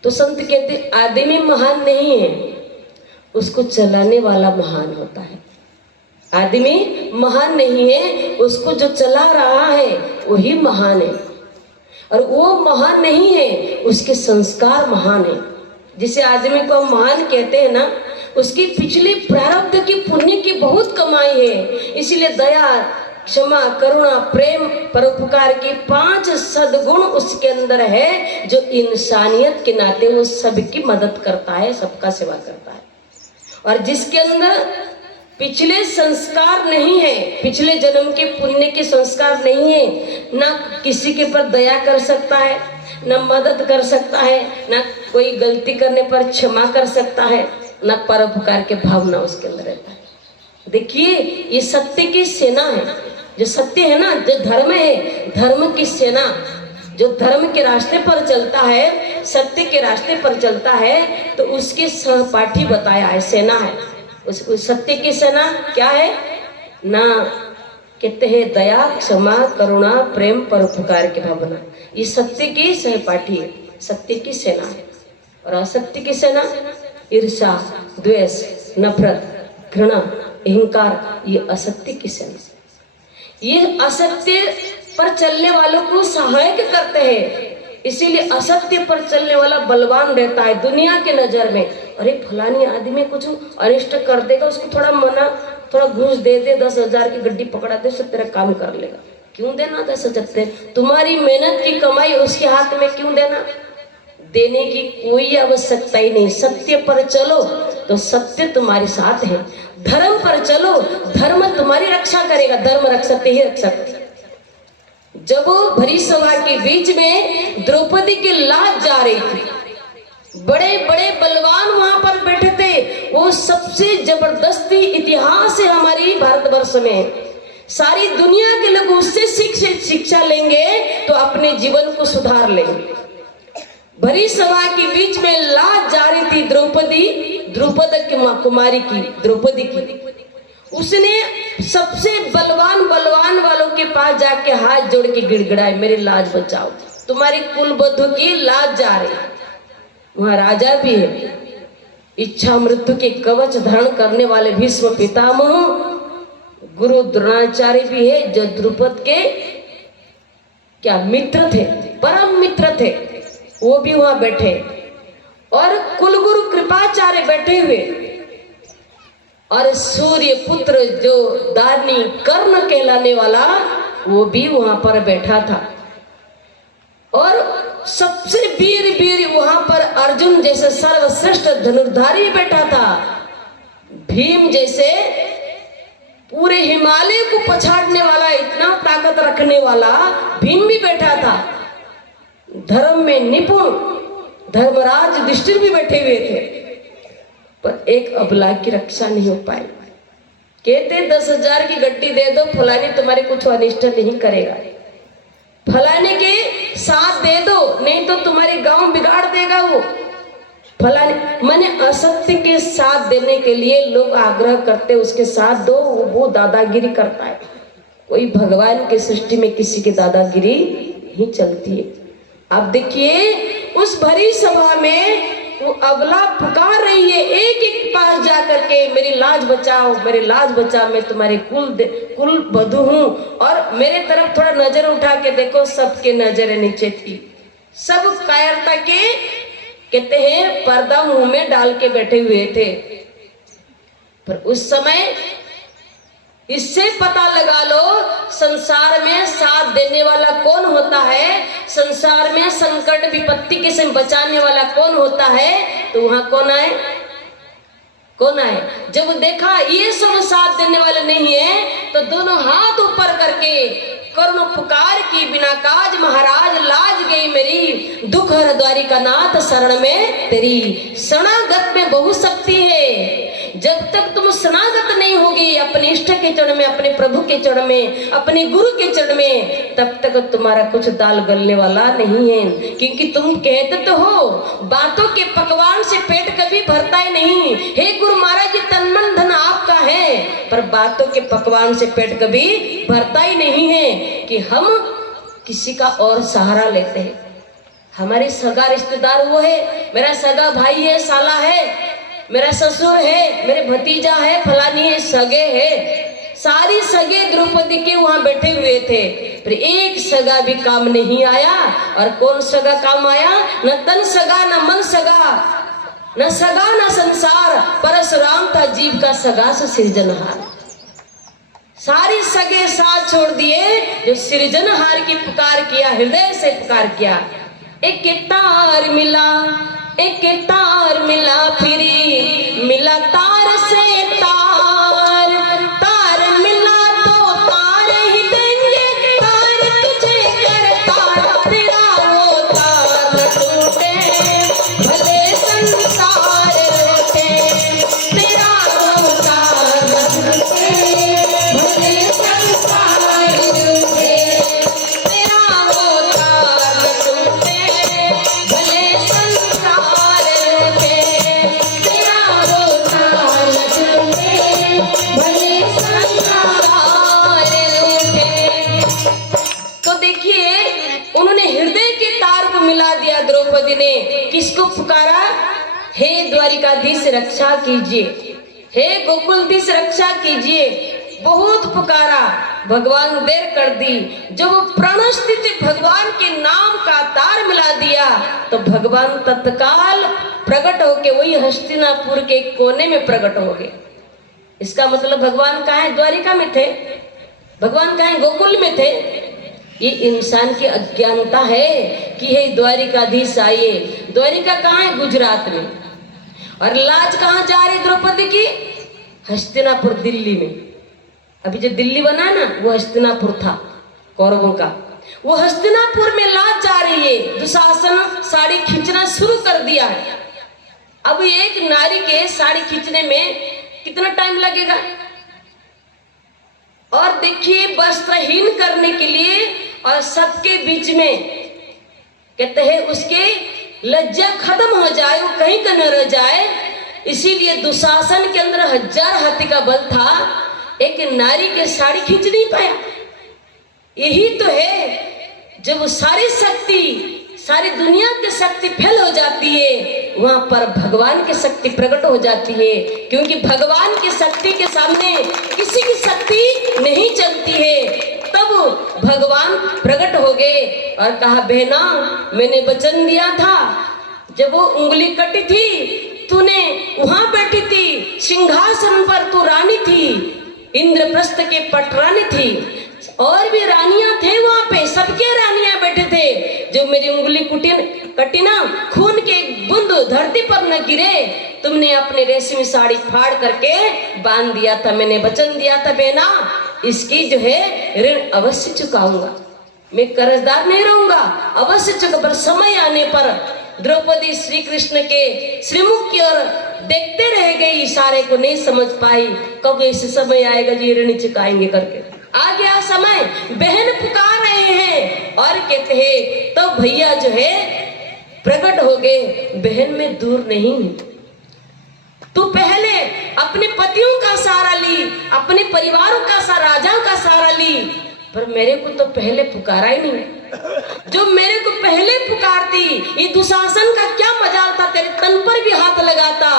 तो संत कहते आदमी महान नहीं है, उसको चलाने वाला महान होता है। आदमी महान नहीं है, उसको जो चला रहा है वही महान है। और वो महान नहीं है, उसके संस्कार महान है। जिसे आदमी को महान कहते हैं ना, उसकी पिछले प्रारब्ध की पुण्य की बहुत कमाई है। इसीलिए दया, क्षमा, करुणा, प्रेम, परोपकार की 5 सद्गुण उसके अंदर है, जो इंसानियत के नाते वो सबकी मदद करता है, सबका सेवा करता है। और जिसके अंदर पिछले संस्कार नहीं है, पिछले जन्म के पुण्य के संस्कार नहीं है, ना किसी के पर दया कर सकता है, ना मदद कर सकता है, ना कोई गलती करने पर क्षमा कर सकता है, ना परोपकार के भावना उसके अंदर रहता है। देखिए, ये सत्य की सेना है। जो सत्य है ना, जो धर्म है, धर्म की सेना, जो धर्म के रास्ते पर चलता है, सत्य के रास्ते पर चलता है, तो उसके सहपाठी बताया है, सेना है। उस सत्य की सेना क्या है ना, कहते हैं दया, क्षमा, करुणा, प्रेम, परोपकार की भावना। ये सत्य की सहपाठी है, सत्य की सेना है। और असत्य की सेना ईर्ष्या, द्वेष, नफरत, घृणा, अहंकार, ये असत्य की सेना। ये असत्य पर चलने वालों को सहायक करते हैं। इसीलिए असत्य पर चलने वाला बलवान रहता है दुनिया के नजर में। अरे फलानी आदमी कुछ अनिष्ट कर देगा, उसको थोड़ा मना, थोड़ा घूस दे दे, 10,000 की गड्डी पकड़ा दे, सब तेरा काम कर लेगा। क्यों देना 10,000? तुम्हारी मेहनत की कमाई उसके हाथ में क्यों देना? देने की कोई आवश्यकता ही नहीं। सत्य पर चलो तो सत्य तुम्हारे साथ है। धर्म पर चलो, धर्म तुम्हारी रक्षा करेगा। धर्म रक्षते ही रक्षक। जब वो भरी सभा के बीच में द्रौपदी की लाज जा रही थी, बड़े बड़े बलवान वहां पर बैठे थे। वो सबसे जबरदस्ती इतिहास है हमारी भारतवर्ष में। सारी दुनिया के लोग उससे शिक्षा लेंगे तो अपने जीवन को सुधार लेंगे। भरी सभा के बीच में लाज जा रही थी द्रौपद की कुमारी की, द्रौपदी की। उसने सबसे बलवान वालों के पास जाके हाथ जोड़ के गिड़गिड़ाए, मेरी लाज बचाओ, तुम्हारी कुलबधू की लाज जा रही। वहां राजा भी है, इच्छा मृत्यु के कवच धारण करने वाले भीष्म पितामह, गुरु द्रोणाचार्य भी है, जो द्रुपद के क्या मित्र थे, परम मित्र थे, वो भी वहां बैठे। और कुलगुरु कृपाचार्य बैठे हुए, और सूर्य पुत्र जो दानी कर्ण कहलाने वाला, वो भी वहां पर बैठा था। और सबसे वीर वहां पर अर्जुन जैसे सर्वश्रेष्ठ धनुर्धारी बैठा था। भीम जैसे पूरे हिमालय को पछाड़ने वाला, इतना ताकत रखने वाला भीम भी बैठा था। धर्म में निपुण धर्मराज युधिष्ठिर भी बैठे हुए थे, पर एक अबला की रक्षा नहीं हो पाई। कहते 10,000 की गड्डी दे दो, फलाने तुम्हारे कुछ अनिष्ट नहीं करेगा, फलाने के साथ दे दो, नहीं तो तुम्हारे गांव बिगाड़ देगा वो फलाने। माने असत्य के साथ देने के लिए लोग आग्रह करते, उसके साथ दो, वो दादागिरी करता है। कोई भगवान के सृष्टि में किसी की दादागिरी ही चलती है। अब देखिए, उस भरी सभा में वो अबला पुकार रही है एक एक पास जा करके, मेरी लाज बचाओ, मेरी लाज बचाओ, मैं तुम्हारी कुल बधू हूँ। और मेरे तरफ थोड़ा नजर उठा के देखो, सबके नजर नीचे थी, सब कायरता के कहते हैं पर्दा मुंह में डाल के बैठे हुए थे। पर उस समय इससे पता लगा लो संसार में साथ देने वाला कौन होता है, संसार में संकट विपत्ति के समय बचाने वाला कौन होता है। तो वहां कौन आए, कौन आए? जब देखा ये सब साथ देने वाले नहीं है, तो दोनों हाथ ऊपर करके करुण पुकार की, बिना काज महाराज लाज गई मेरी, दुख हर द्वारिका नाथ शरण में तेरी। शरणागत में बहुत शक्ति है। जब तक तुम शरणागत नहीं होगी अपने इष्ट के चरण में, अपने प्रभु के चरण में, अपने गुरु के चरण में, तब तक तुम्हारा कुछ दाल गलने वाला नहीं है। क्योंकि तुम कहते तो हो बातों के पकवान से पेट कभी भरता ही नहीं। हे गुरु महाराज जी, तन मन धन आपका है, पर बातों के पकवान से पेट कभी भरता ही नहीं है कि हम किसी का और सहारा लेते हैं। हमारे सगा रिश्तेदार वो है, मेरा सगा भाई है, साला है, मेरा ससुर है, मेरे भतीजा है, फलानी है, सगे है, सारी सगे द्रौपदी के वहां बैठे हुए थे, पर एक सगा भी काम नहीं आया। और कौन सगा काम आया? न तन सगा, न मन सगा, न सगा न संसार, परशुराम था जीव का सगा सो सृजनहार। सारी सगे साथ छोड़ दिए, जो सृजनहार की पुकार किया, हृदय से पुकार किया। एक तार मिला, एक तार मिला, फिरी मिला तार से तार, तार मिला तो तार ही देंगे, तार तुझे कर तार, तेरा वो तार न टूटे भले संसार रोटे, तेरा वो तार न टूटे भले संसार रोटे, तेरा वो तार न टूटे भले संसार रोटे, तेरा वो तार न टूटे भले संसार रोटे। तो देखिए उन्होंने हृदय के तार को मिला दिया। द्रौपदी ने किसको पुकारा? हे द्वारिकाधीश रक्षा कीजिए, हे गोकुलधीश रक्षा कीजिए, बहुत पुकारा। भगवान देर कर दी। जब प्राण स्थिति भगवान के नाम का तार मिला दिया, तो भगवान तत्काल प्रकट होके वही हस्तिनापुर के कोने में प्रकट हो गए। इसका मतलब भगवान कहाँ है? द्वारिका में थे। भगवान कहाँ है? गोकुल में थे। ये इंसान की अज्ञानता है कि हे द्वारिकाधीश आइए। द्वारिका कहाँ है? गुजरात में। और लाज कहाँ जा रही द्रौपदी की? हस्तिनापुर, दिल्ली में। अभी जो दिल्ली बना ना, वो हस्तिनापुर था कौरवों का। वो हस्तिनापुर में लाज जा रही है। दुशासन साड़ी खींचना शुरू कर दिया है। अब एक नारी के साड़ी खींचने में कितना टाइम लगेगा? और देखिए वस्त्रहीन करने के लिए और सबके बीच में कहते हैं उसके लज्जा खत्म हो जाए, वो कहीं का न रह जाए, इसीलिए दुशासन के अंदर 1000 हाथी का बल था, एक नारी के साड़ी खींच नहीं पाया। यही तो है जब सारी शक्ति, सारी दुनिया की शक्ति फेल हो जाती है, वहां पर भगवान की शक्ति प्रकट हो जाती है। क्योंकि भगवान की शक्ति के सामने किसी की शक्ति नहीं चलती है। तब भगवान प्रकट हो गए और कहा, बहना मैंने वचन दिया था, जब वो उंगली कटी थी, तूने वहां बैठी थी, सिंहासन पर तू रानी थी, इंद्रप्रस्थ के पटरानी थी, और भी रानियां थे वहां पे, सबके रानियां बैठे थे। जो मेरी उंगली कटी ना, खून के एक बूंद धरती पर न गिरे, तुमने अपने रेशमी साड़ी फाड़ करके बांध दिया था। मैंने वचन दिया था, बहना इसकी जो है ऋण अवश्य चुकाऊंगा, मैं कर्जदार नहीं रहूंगा, अवश्य चुका। पर समय आने पर द्रौपदी श्री कृष्ण के श्रीमुख की ओर देखते रह गई, इशारे को नहीं समझ पाई। कब ऐसे समय आएगा जी ऋण चुकाएंगे करके। आ गया समय, बहन पुकार रहे हैं और कहते हैं तो भैया जो है प्रकट हो गए। बहन में दूर नहीं, तू पहले अपने पतियों का सहारा ली, अपने परिवारों का सहारा, राजाओं का सहारा ली, पर मेरे को तो पहले पुकारा ही नहीं। जो मेरे को पहले पुकारती, ये दुशासन का क्या मजाल था, तेरे तन पर भी हाथ लगाता।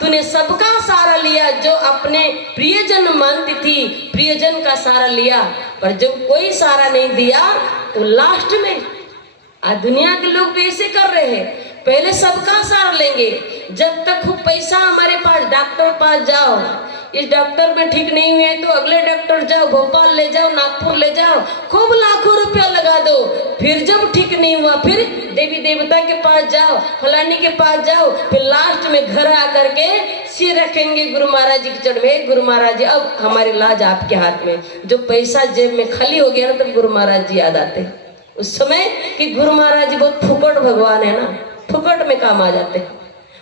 तूने सबका सहारा लिया, जो अपने प्रियजन मानती थी, प्रियजन का सहारा लिया। पर जब कोई सहारा नहीं दिया तो लास्ट में आज दुनिया के लोग भी ऐसे कर रहे हैं, पहले सबका सहारा लेंगे। जब तक खूब पैसा हमारे पास, डॉक्टर पास जाओ, इस डॉक्टर में ठीक नहीं हुए तो अगले डॉक्टर जाओ, भोपाल ले जाओ, नागपुर ले जाओ, खूब लाखों रुपया लगा दो। फिर जब ठीक नहीं हुआ फिर देवी देवता के पास जाओ, फलानी के पास जाओ, फिर लास्ट में घर आकर के सिर रखेंगे गुरु महाराज जी के चढ़ में। गुरु महाराज जी अब हमारी लाज आपके हाथ में। जो पैसा जेब में खाली हो गया ना, तब गुरु महाराज जी याद आते उस समय कि गुरु महाराज जी बहुत फुकट भगवान है ना, फुकट में काम आ जाते हैं।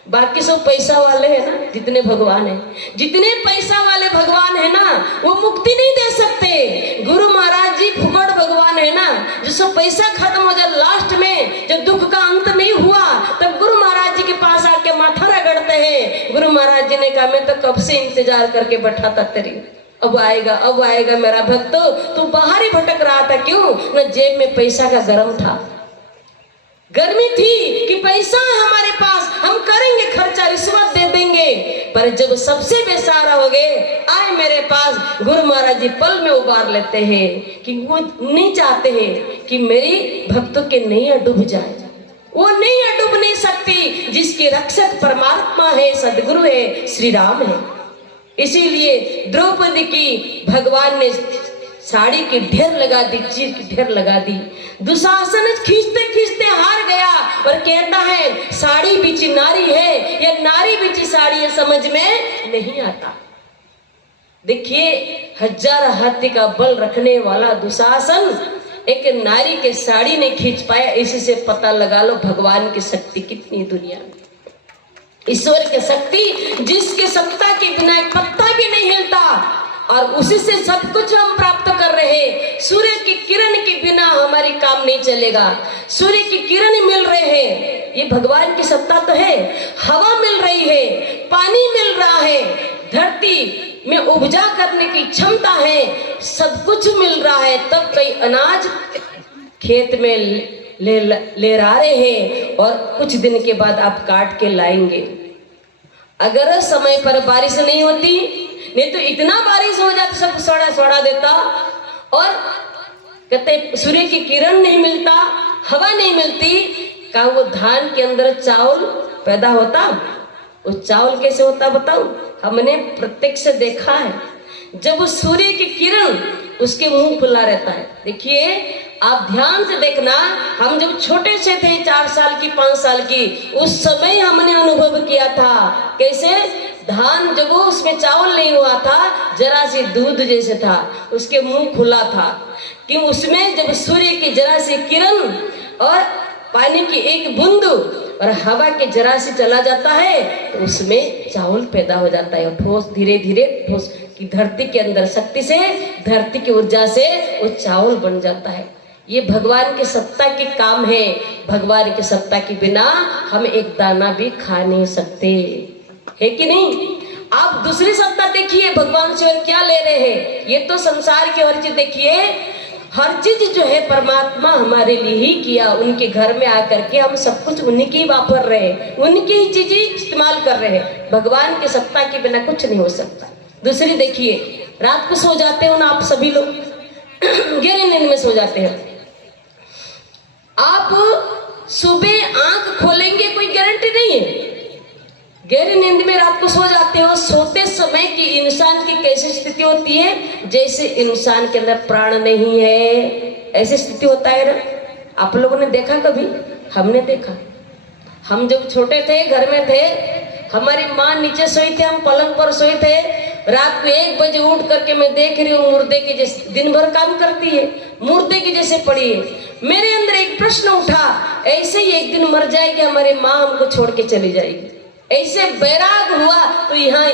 बाकी सब पैसा वाले हैं ना, जितने भगवान है, जितने पैसा वाले भगवान है ना, वो मुक्ति नहीं दे सकते। गुरु महाराज जी फुकट भगवान है ना, जो सब पैसा खत्म हो जाए, लास्ट में जब दुख का अंत नहीं हुआ तब गुरु महाराज जी के पास आके माथा रगड़ते हैं। गुरु महाराज जी ने कहा मैं तो कब से इंतजार करके बैठा था तेरी, अब आएगा मेरा भक्त। तू बाहर ही भटक रहा था, क्यों? न जेब में पैसा का गरम था, गर्मी थी कि पैसा है हमारे पास, हम करेंगे खर्चा, रिश्वत दे देंगे। पर जब सबसे बेसहारा हो गए, आए मेरे पास, गुरु महाराज जी पल में उबार लेते हैं कि वो नहीं चाहते हैं कि मेरी भक्तों के नैया डूब जाए। वो नैया डूब नहीं सकती जिसके रक्षक परमात्मा है, सदगुरु है, श्री राम है। इसीलिए द्रौपदी की भगवान ने साड़ी की ढेर लगा दी, चीर की ढेर लगा दी। दुशासन खींचते खींचते हार गया और कहता है साड़ी बिची नारी है या नारी बिची साड़ी है, समझ में नहीं आता। देखिए, हजार हाथी का बल रखने वाला दुशासन एक नारी के साड़ी नहीं खींच पाया। इसी से पता लगा लो भगवान की शक्ति कितनी दुनिया में। ईश्वर की शक्ति जिसके सत्ता के बिना एक पत्ता भी नहीं हिलता, और उसी से सब कुछ हम प्राप्त कर रहे हैं। सूर्य की किरण के बिना हमारी काम नहीं चलेगा, सूर्य की किरण मिल रहे हैं, ये भगवान की सत्ता तो है। हवा मिल रही है, पानी मिल रहा है, धरती में उपजा करने की क्षमता है, सब कुछ मिल रहा है। तब कई अनाज खेत में ले रहे हैं और कुछ दिन के बाद आप काट के लाएंगे। अगर समय पर बारिश नहीं होती, नहीं तो इतना बारिश हो जाता सब सड़ा देता। और कहते सूर्य की किरण नहीं मिलता, हवा नहीं मिलती, का वो धान के अंदर चावल पैदा होता? वो चावल कैसे होता बताऊं? हमने प्रत्यक्ष देखा है। जब वो सूर्य की किरण उसके मुंह खुला रहता है। देखिए, आप ध्यान से देखना, हम जब छोटे से थे, 4 साल की 5 साल की, उस समय हमने अनुभव किया था कैसे धान जब वो उसमें चावल नहीं हुआ था, जरा सी दूध जैसे था, उसके मुंह खुला था कि उसमें जब सूर्य की जरा सी किरण और पानी की एक बूंद और हवा के जरा से चला जाता है तो उसमें चावल पैदा हो जाता है। ठोस धीरे धीरे ठोस की धरती के अंदर शक्ति से, धरती की ऊर्जा से वो चावल बन जाता है। ये भगवान की सत्ता के काम है। भगवान की सत्ता के बिना हम एक दाना भी खा नहीं सकते, है कि नहीं? आप दूसरी सत्ता देखिए, भगवान से और क्या ले रहे हैं। ये तो संसार की हर चीज देखिए, हर चीज जो है परमात्मा हमारे लिए ही किया। उनके घर में आकर के हम सब कुछ उन्हीं की वापर रहे, उनकी ही चीजें इस्तेमाल कर रहे हैं। भगवान की सत्ता के बिना कुछ नहीं हो सकता। दूसरी देखिए, रात को सो जाते हो ना आप सभी लोग, गहरी नींद में सो जाते हैं। आप सुबह आंख खोलेंगे कोई गारंटी नहीं है। गहरी नींद में रात को सो जाते हो। सोते समय की इंसान की कैसी स्थिति होती है? जैसे इंसान के अंदर प्राण नहीं है, ऐसी स्थिति होता है ना। आप लोगों ने देखा कभी? हमने देखा। हम जब छोटे थे, घर में थे, हमारी माँ नीचे सोई थे, हम पलंग पर सोए थे। रात को 1 बजे उठ करके मैं देख रही हूँ मुर्दे के जैसे, दिन भर काम करती है, मुर्दे के जैसे पड़ी है। मेरे अंदर एक प्रश्न उठा, ऐसे ही एक दिन मर जाएगी हमारी माँ, हमको छोड़ के चली जाएगी। ऐसे बैराग हुआ तो यहाँ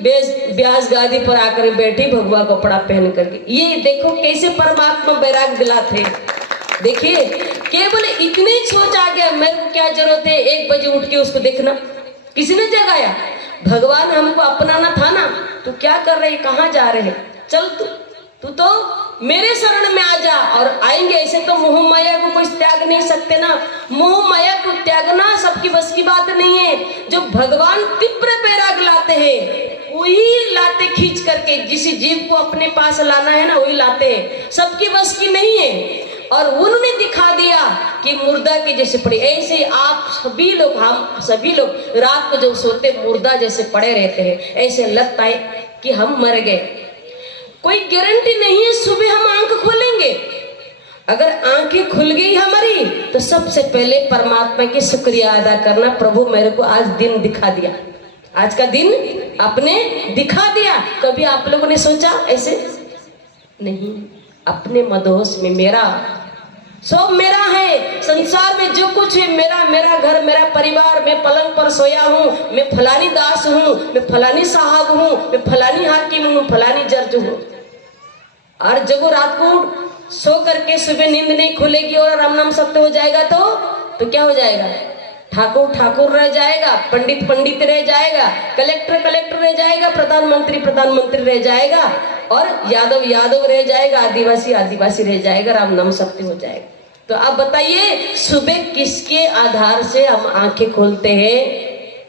ब्यास गादी पर आकर बैठी भगवा कपड़ा पहन करके। ये देखो कैसे परमात्मा बैराग दिलाते। देखिए, केवल इतने सोच आ गया, मेरे को क्या जरूरत है 1 बजे उठ के उसको देखना? किसी ने जगाया? भगवान हमको अपनाना था ना, तो क्या कर रहे, कहाँ जा रहे? चल तू तू तो मेरे शरण में आ जा। और आएंगे ऐसे तो मोह माया को कोई त्याग नहीं सकते ना। मोह माया को त्यागना सबकी बस की बात नहीं है। जो भगवान तीव्र बैराग लाते हैं वही लाते खींच करके, जिस जीव को अपने पास लाना है ना वही लाते हैं, सबकी बस की नहीं है। और उन्होंने दिखा दिया कि मुर्दा के जैसे पड़े। ऐसे आप सभी लोग, हम सभी लोग रात को जब सोते मुर्दा जैसे पड़े रहते हैं, ऐसे लगता है कि हम मर गए। कोई गारंटी नहीं है सुबह हम आंख खोलेंगे। अगर आंखें खुल गई हमारी तो सबसे पहले परमात्मा की शुक्रिया अदा करना, प्रभु मेरे को आज दिन दिखा दिया, आज का दिन आपने दिखा दिया। कभी आप लोगों ने सोचा ऐसे? नहीं। अपने मदहोश में मेरा सब मेरा है, संसार में जो कुछ है मेरा, मेरा घर, मेरा परिवार, मैं पलंग पर सोया हूँ, मैं फलानी दास हूँ, मैं फलानी साहब हूँ, मैं फलानी हाकिम हूँ, फलानी जज हूँ। और जब वो रात को सो करके सुबह नींद नहीं खुलेगी और राम नाम सत्य हो जाएगा तो क्या हो जाएगा? ठाकुर ठाकुर रह जाएगा, पंडित पंडित रह जाएगा, कलेक्टर कलेक्टर रह जाएगा, प्रधानमंत्री प्रधानमंत्री रह जाएगा, और यादव यादव रह जाएगा, आदिवासी आदिवासी रह जाएगा, राम नाम सत्य हो जाएगा। तो आप बताइए सुबह किसके आधार से हम आंखें खोलते हैं?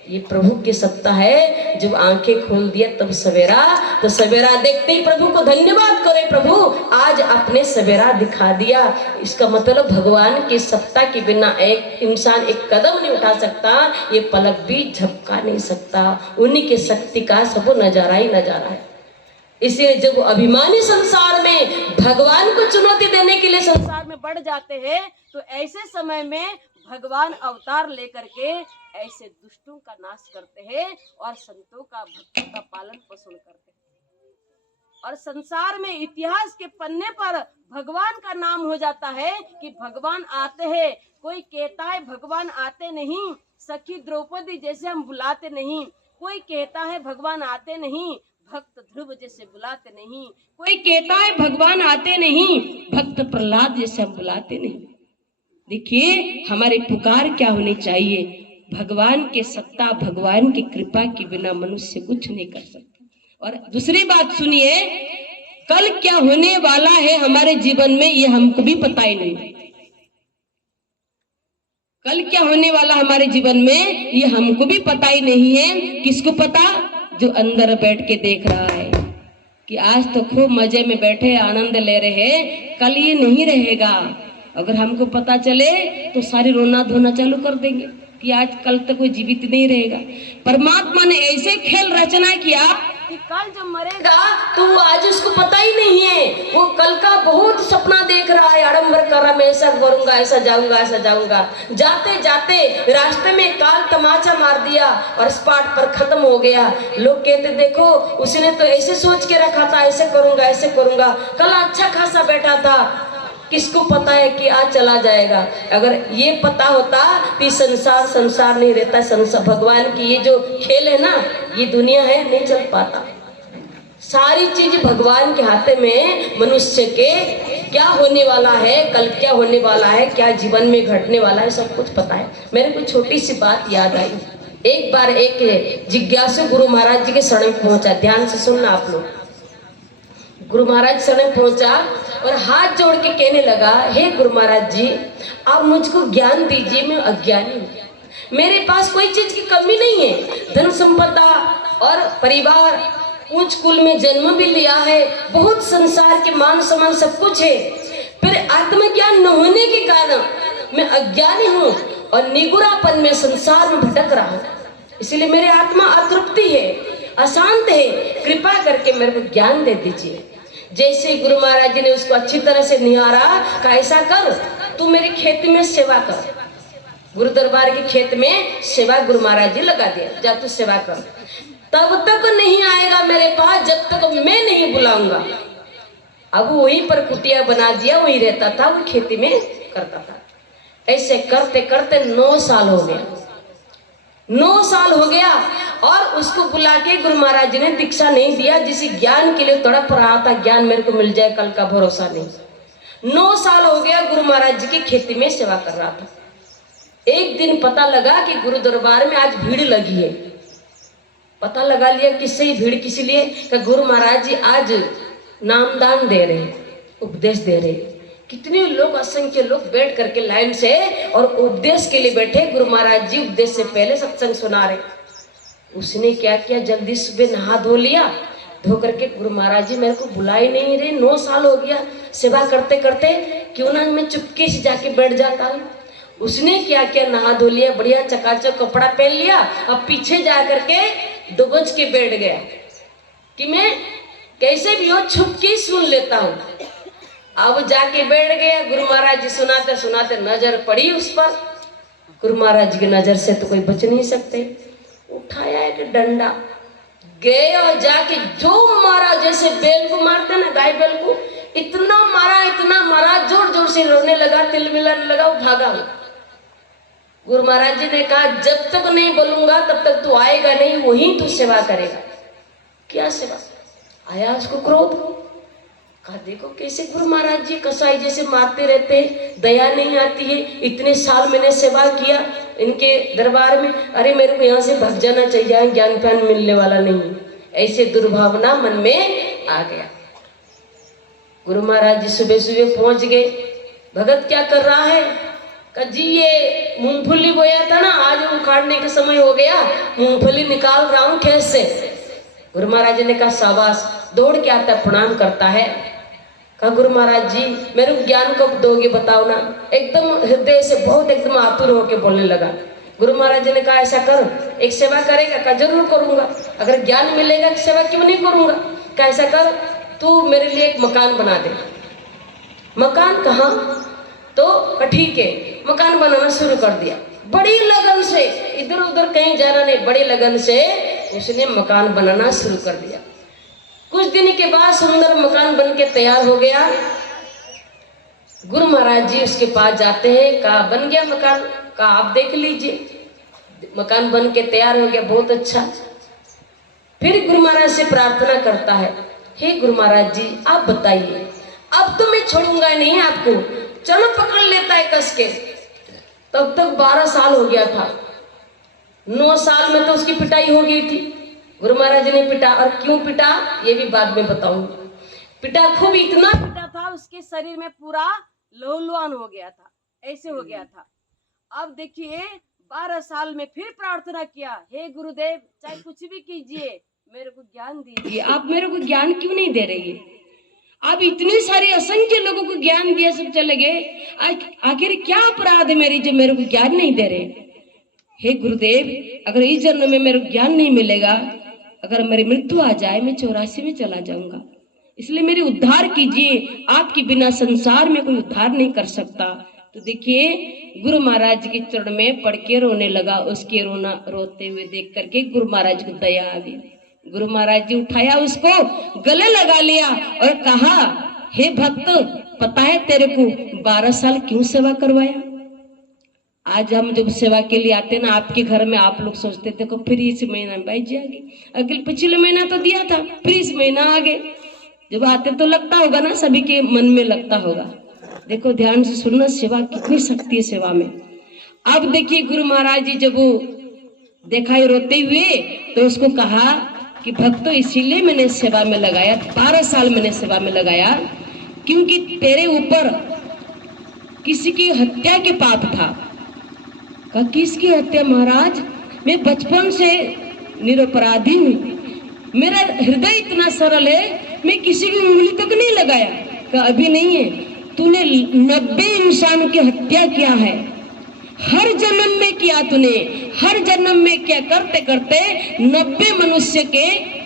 ये प्रभु की सत्ता है। जब आंखें खोल दिया तब सवेरा, तो सवेरा देखते ही प्रभु को धन्यवाद करे, प्रभु आज आपने सवेरा दिखा दिया। इसका मतलब भगवान की सत्ता के बिना एक इंसान एक कदम नहीं उठा सकता, ये पलक भी झपका नहीं सकता। उन्हीं के शक्ति का सब नजारा ही नजारा है। इसलिए जब अभिमानी संसार में भगवान को चुनौती देने के लिए संसार में बढ़ जाते हैं, तो ऐसे समय में भगवान अवतार लेकर के ऐसे दुष्टों का नाश करते हैं और संतों का, भक्तों का पालन पोषण करते हैं। और संसार में इतिहास के पन्ने पर भगवान का नाम हो जाता है कि भगवान आते हैं। कोई कहता है भगवान आते नहीं, सखी द्रौपदी जैसे हम बुलाते नहीं। कोई कहता है भगवान आते नहीं, भक्त ध्रुव जैसे बुलाते नहीं। कोई कहता है भगवान आते नहीं, भक्त प्रहलाद जैसे हम बुलाते नहीं। देखिए हमारी पुकार क्या होनी चाहिए? भगवान के सत्ता, भगवान की कृपा के बिना मनुष्य कुछ नहीं कर सकता। और दूसरी बात सुनिए, कल क्या होने वाला है हमारे जीवन में ये हमको भी पता ही नहीं। कल क्या होने वाला हमारे जीवन में ये हमको भी पता ही नहीं है। किसको पता? जो अंदर बैठ के देख रहा है कि आज तो खूब मजे में बैठे आनंद ले रहे हैं, कल ये नहीं रहेगा। अगर हमको पता चले तो सारी रोना धोना चालू कर देंगे कि आज कल तक कोई जीवित नहीं रहेगा। परमात्मा ने ऐसे खेल रचना किया कि कल जब मरेगा तो वो आज उसको पता ही नहीं है। वो कल का बहुत सपना देख रहा है, आडंबर कर रहा, मैं ऐसा करूंगा, ऐसा जाऊंगा, ऐसा जाऊंगा। जाते जाते रास्ते में काल तमाचा मार दिया और स्पॉट पर खत्म हो गया। लोग कहते देखो उसने तो ऐसे सोच के रखा था, ऐसे करूंगा, ऐसे करूंगा, कल अच्छा खासा बैठा था। किसको पता है कि आज चला जाएगा? अगर ये पता होता तो संसार नहीं रहता। संसार भगवान की ये जो खेल है ना, ये दुनिया है, नहीं चल पाता। सारी चीज भगवान के हाथ में। मनुष्य के क्या होने वाला है, कल क्या होने वाला है, क्या जीवन में घटने वाला है, सब कुछ पता है। मेरे को छोटी सी बात याद आई। एक बार एक जिज्ञासु गुरु महाराज जी के शरण पहुंचा। ध्यान से सुनना आप लोग। गुरु महाराज शरण पहुंचा और हाथ जोड़ के कहने लगा, हे गुरु महाराज जी आप मुझको ज्ञान दीजिए, मैं अज्ञानी हूँ, मेरे पास कोई चीज की कमी नहीं है, धन संपदा और परिवार, ऊंच कुल में जन्म भी लिया है, बहुत संसार के मान सम्मान सब कुछ है, फिर आत्मज्ञान न होने के कारण मैं अज्ञानी हूँ और निगुरापन में संसार में भटक रहा हूँ। इसलिए मेरी आत्मा अतृप्ति है, अशांत है, कृपा करके मेरे को ज्ञान दे दीजिए। जैसे गुरु महाराज जी ने उसको अच्छी तरह से निहारा, कहा ऐसा कर, तू मेरे खेत में सेवा कर। गुरु दरबार के खेत में सेवा गुरु महाराज जी लगा दिया, जा तू सेवा कर। तब तक नहीं आएगा मेरे पास जब तक मैं नहीं बुलाऊंगा। अब वहीं पर कुटिया बना दिया, वहीं रहता था, वो खेती में करता था। ऐसे करते करते 9 साल हो गया। 9 साल हो गया और उसको बुला के गुरु महाराज जी ने दीक्षा नहीं दिया। जिसे ज्ञान के लिए तड़प रहा था, ज्ञान मेरे को मिल जाए कल का भरोसा नहीं। 9 साल हो गया गुरु महाराज जी की खेती में सेवा कर रहा था। एक दिन पता लगा कि गुरु दरबार में आज भीड़ लगी है। पता लगा लिया किससे भीड़ किस लिए? कि गुरु महाराज जी आज नामदान दे रहे, उपदेश दे रहे। कितने लोग, असंख्य लोग बैठ करके लाइन से और उपदेश के लिए बैठे। गुरु महाराज जी उपदेश से पहले सत्संग सुना रहे। उसने क्या किया, जल्दी सुबह नहा धो लिया। धो करके गुरु महाराज जी मेरे को बुला ही नहीं रहे, 9 साल हो गया सेवा करते करते, क्यों ना मैं चुपके से जाके बैठ जाता हूँ। उसने क्या किया, नहा धो लिया, बढ़िया चकाचक कपड़ा पहन लिया, अब पीछे जा करके दबोच के बैठ गया कि मैं कैसे भी हो छुप के सुन लेता हूँ। अब जाके बैठ गया। गुरु महाराज जी सुनाते सुनाते नजर पड़ी उस पर। गुरु महाराज जी की नजर से तो कोई बच नहीं सकते। उठाया एक डंडा, गए और जाके जो मारा, जैसे बैल को मारते ना, गाय बैल को, इतना मारा, जोर जोर से रोने लगा, तिल मिलाने लगा, वो भागा। गुरु महाराज जी ने कहा, जब तक नहीं बोलूंगा तब तक तू आएगा नहीं, वहीं तू सेवा करेगा। क्या सेवा? आया उसको क्रोध। कहा देखो कैसे गुरु महाराज जी कसाई जैसे मारते रहते, दया नहीं आती है। इतने साल मैंने सेवा किया इनके दरबार में, अरे मेरे को यहाँ से भग जाना चाहिए, ज्ञान प्यान मिलने वाला नहीं। ऐसे दुर्भावना मन में आ गया। गुरु महाराज जी सुबह सुबह पहुंच गए। भगत क्या कर रहा है? कहा जी ये मूंगफली बोया था ना, आज उखाड़ने का समय हो गया, मूंगफली निकाल रहा हूँ खेत से। गुरु महाराज जी ने कहा शाबाश। दौड़ के आता, प्रणाम करता है। कहा गुरु महाराज जी मेरे को ज्ञान कब दोगे बताओ ना। एकदम हृदय से बहुत एकदम आतुर होके बोलने लगा। गुरु महाराज जी ने कहा ऐसा कर, एक सेवा करेगा? कहा जरूर करूंगा, अगर ज्ञान मिलेगा सेवा क्यों नहीं करूंगा। कहा ऐसा कर, तू मेरे लिए एक मकान बना दे। मकान कहाँ? तो ठीक है, मकान बनाना शुरू कर दिया। बड़ी लगन से, इधर उधर कहीं जाना नहीं, बड़ी लगन से उसने मकान बनाना शुरू कर दिया। कुछ दिन के बाद सुंदर मकान बन के तैयार हो गया। गुरु महाराज जी उसके पास जाते हैं। कहा बन गया मकान? कहा आप देख लीजिए। मकान बन के तैयार हो गया, बहुत अच्छा। फिर गुरु महाराज से प्रार्थना करता है, हे गुरु महाराज जी आप बताइए, अब तो मैं छोड़ूंगा नहीं आपको, चलो पकड़ लेता है कस के। तब तक 12 साल हो गया था। 9 साल में तो उसकी पिटाई हो गई थी। गुरु महाराज ने पिटा, और क्यों पिटा ये भी बाद में बताऊंगी। पिटा खूब, इतना पिटा था उसके शरीर में पूरा लहूलुहान हो गया था, ऐसे हो गया था। अब देखिए 12 साल में फिर प्रार्थना किया, हे गुरुदेव चाहे कुछ भी कीजिए मेरे को ज्ञान दीजिए। आप मेरे को ज्ञान क्यों नहीं दे रही है? आप इतने सारे असंख्य लोगों को ज्ञान दिया, सब चले गए, आखिर क्या अपराध है मेरी जो मेरे को ज्ञान नहीं दे रहे? हे गुरुदेव अगर इस जन्म में मेरे को ज्ञान नहीं मिलेगा, अगर मेरी मृत्यु आ जाए, मैं 84 में चला जाऊंगा, इसलिए मेरी उद्धार कीजिए। आपके बिना संसार में कोई उद्धार नहीं कर सकता। तो देखिए गुरु महाराज के चरण में पड़ के रोने लगा। उसके रोना रोते हुए देख करके गुरु महाराज को दया आ गई। गुरु महाराज जी उठाया, उसको गले लगा लिया और कहा, हे भक्त पता है तेरे को 12 साल क्यों सेवा करवाया? आज हम जब सेवा के लिए आते ना आपके घर में, आप लोग सोचते देखो फिर इस महीना में भाई जी आ गए, अगले पिछले महीना तो दिया था, फिर इस महीना आ गए। जब आते तो लगता होगा ना, सभी के मन में लगता होगा। देखो ध्यान से सुनना, सेवा कितनी शक्ति है सेवा में। अब देखिए गुरु महाराज जी जब वो देखा रोते हुए, तो उसको कहा कि भक्तों इसीलिए मैंने सेवा में लगाया, 12 साल मैंने सेवा में लगाया, क्योंकि तेरे ऊपर किसी की हत्या के पाप था। कहा किसकी हत्या महाराज? मैं बचपन से निरपराधी हूँ, मेरा हृदय इतना सरल है, मैं किसी की उंगली तक नहीं लगाया। कहा अभी नहीं है, तूने 90 इंसान की हत्या किया है, हर जन्म में किया तूने, हर जन्म में क्या करते करते 90 मनुष्य के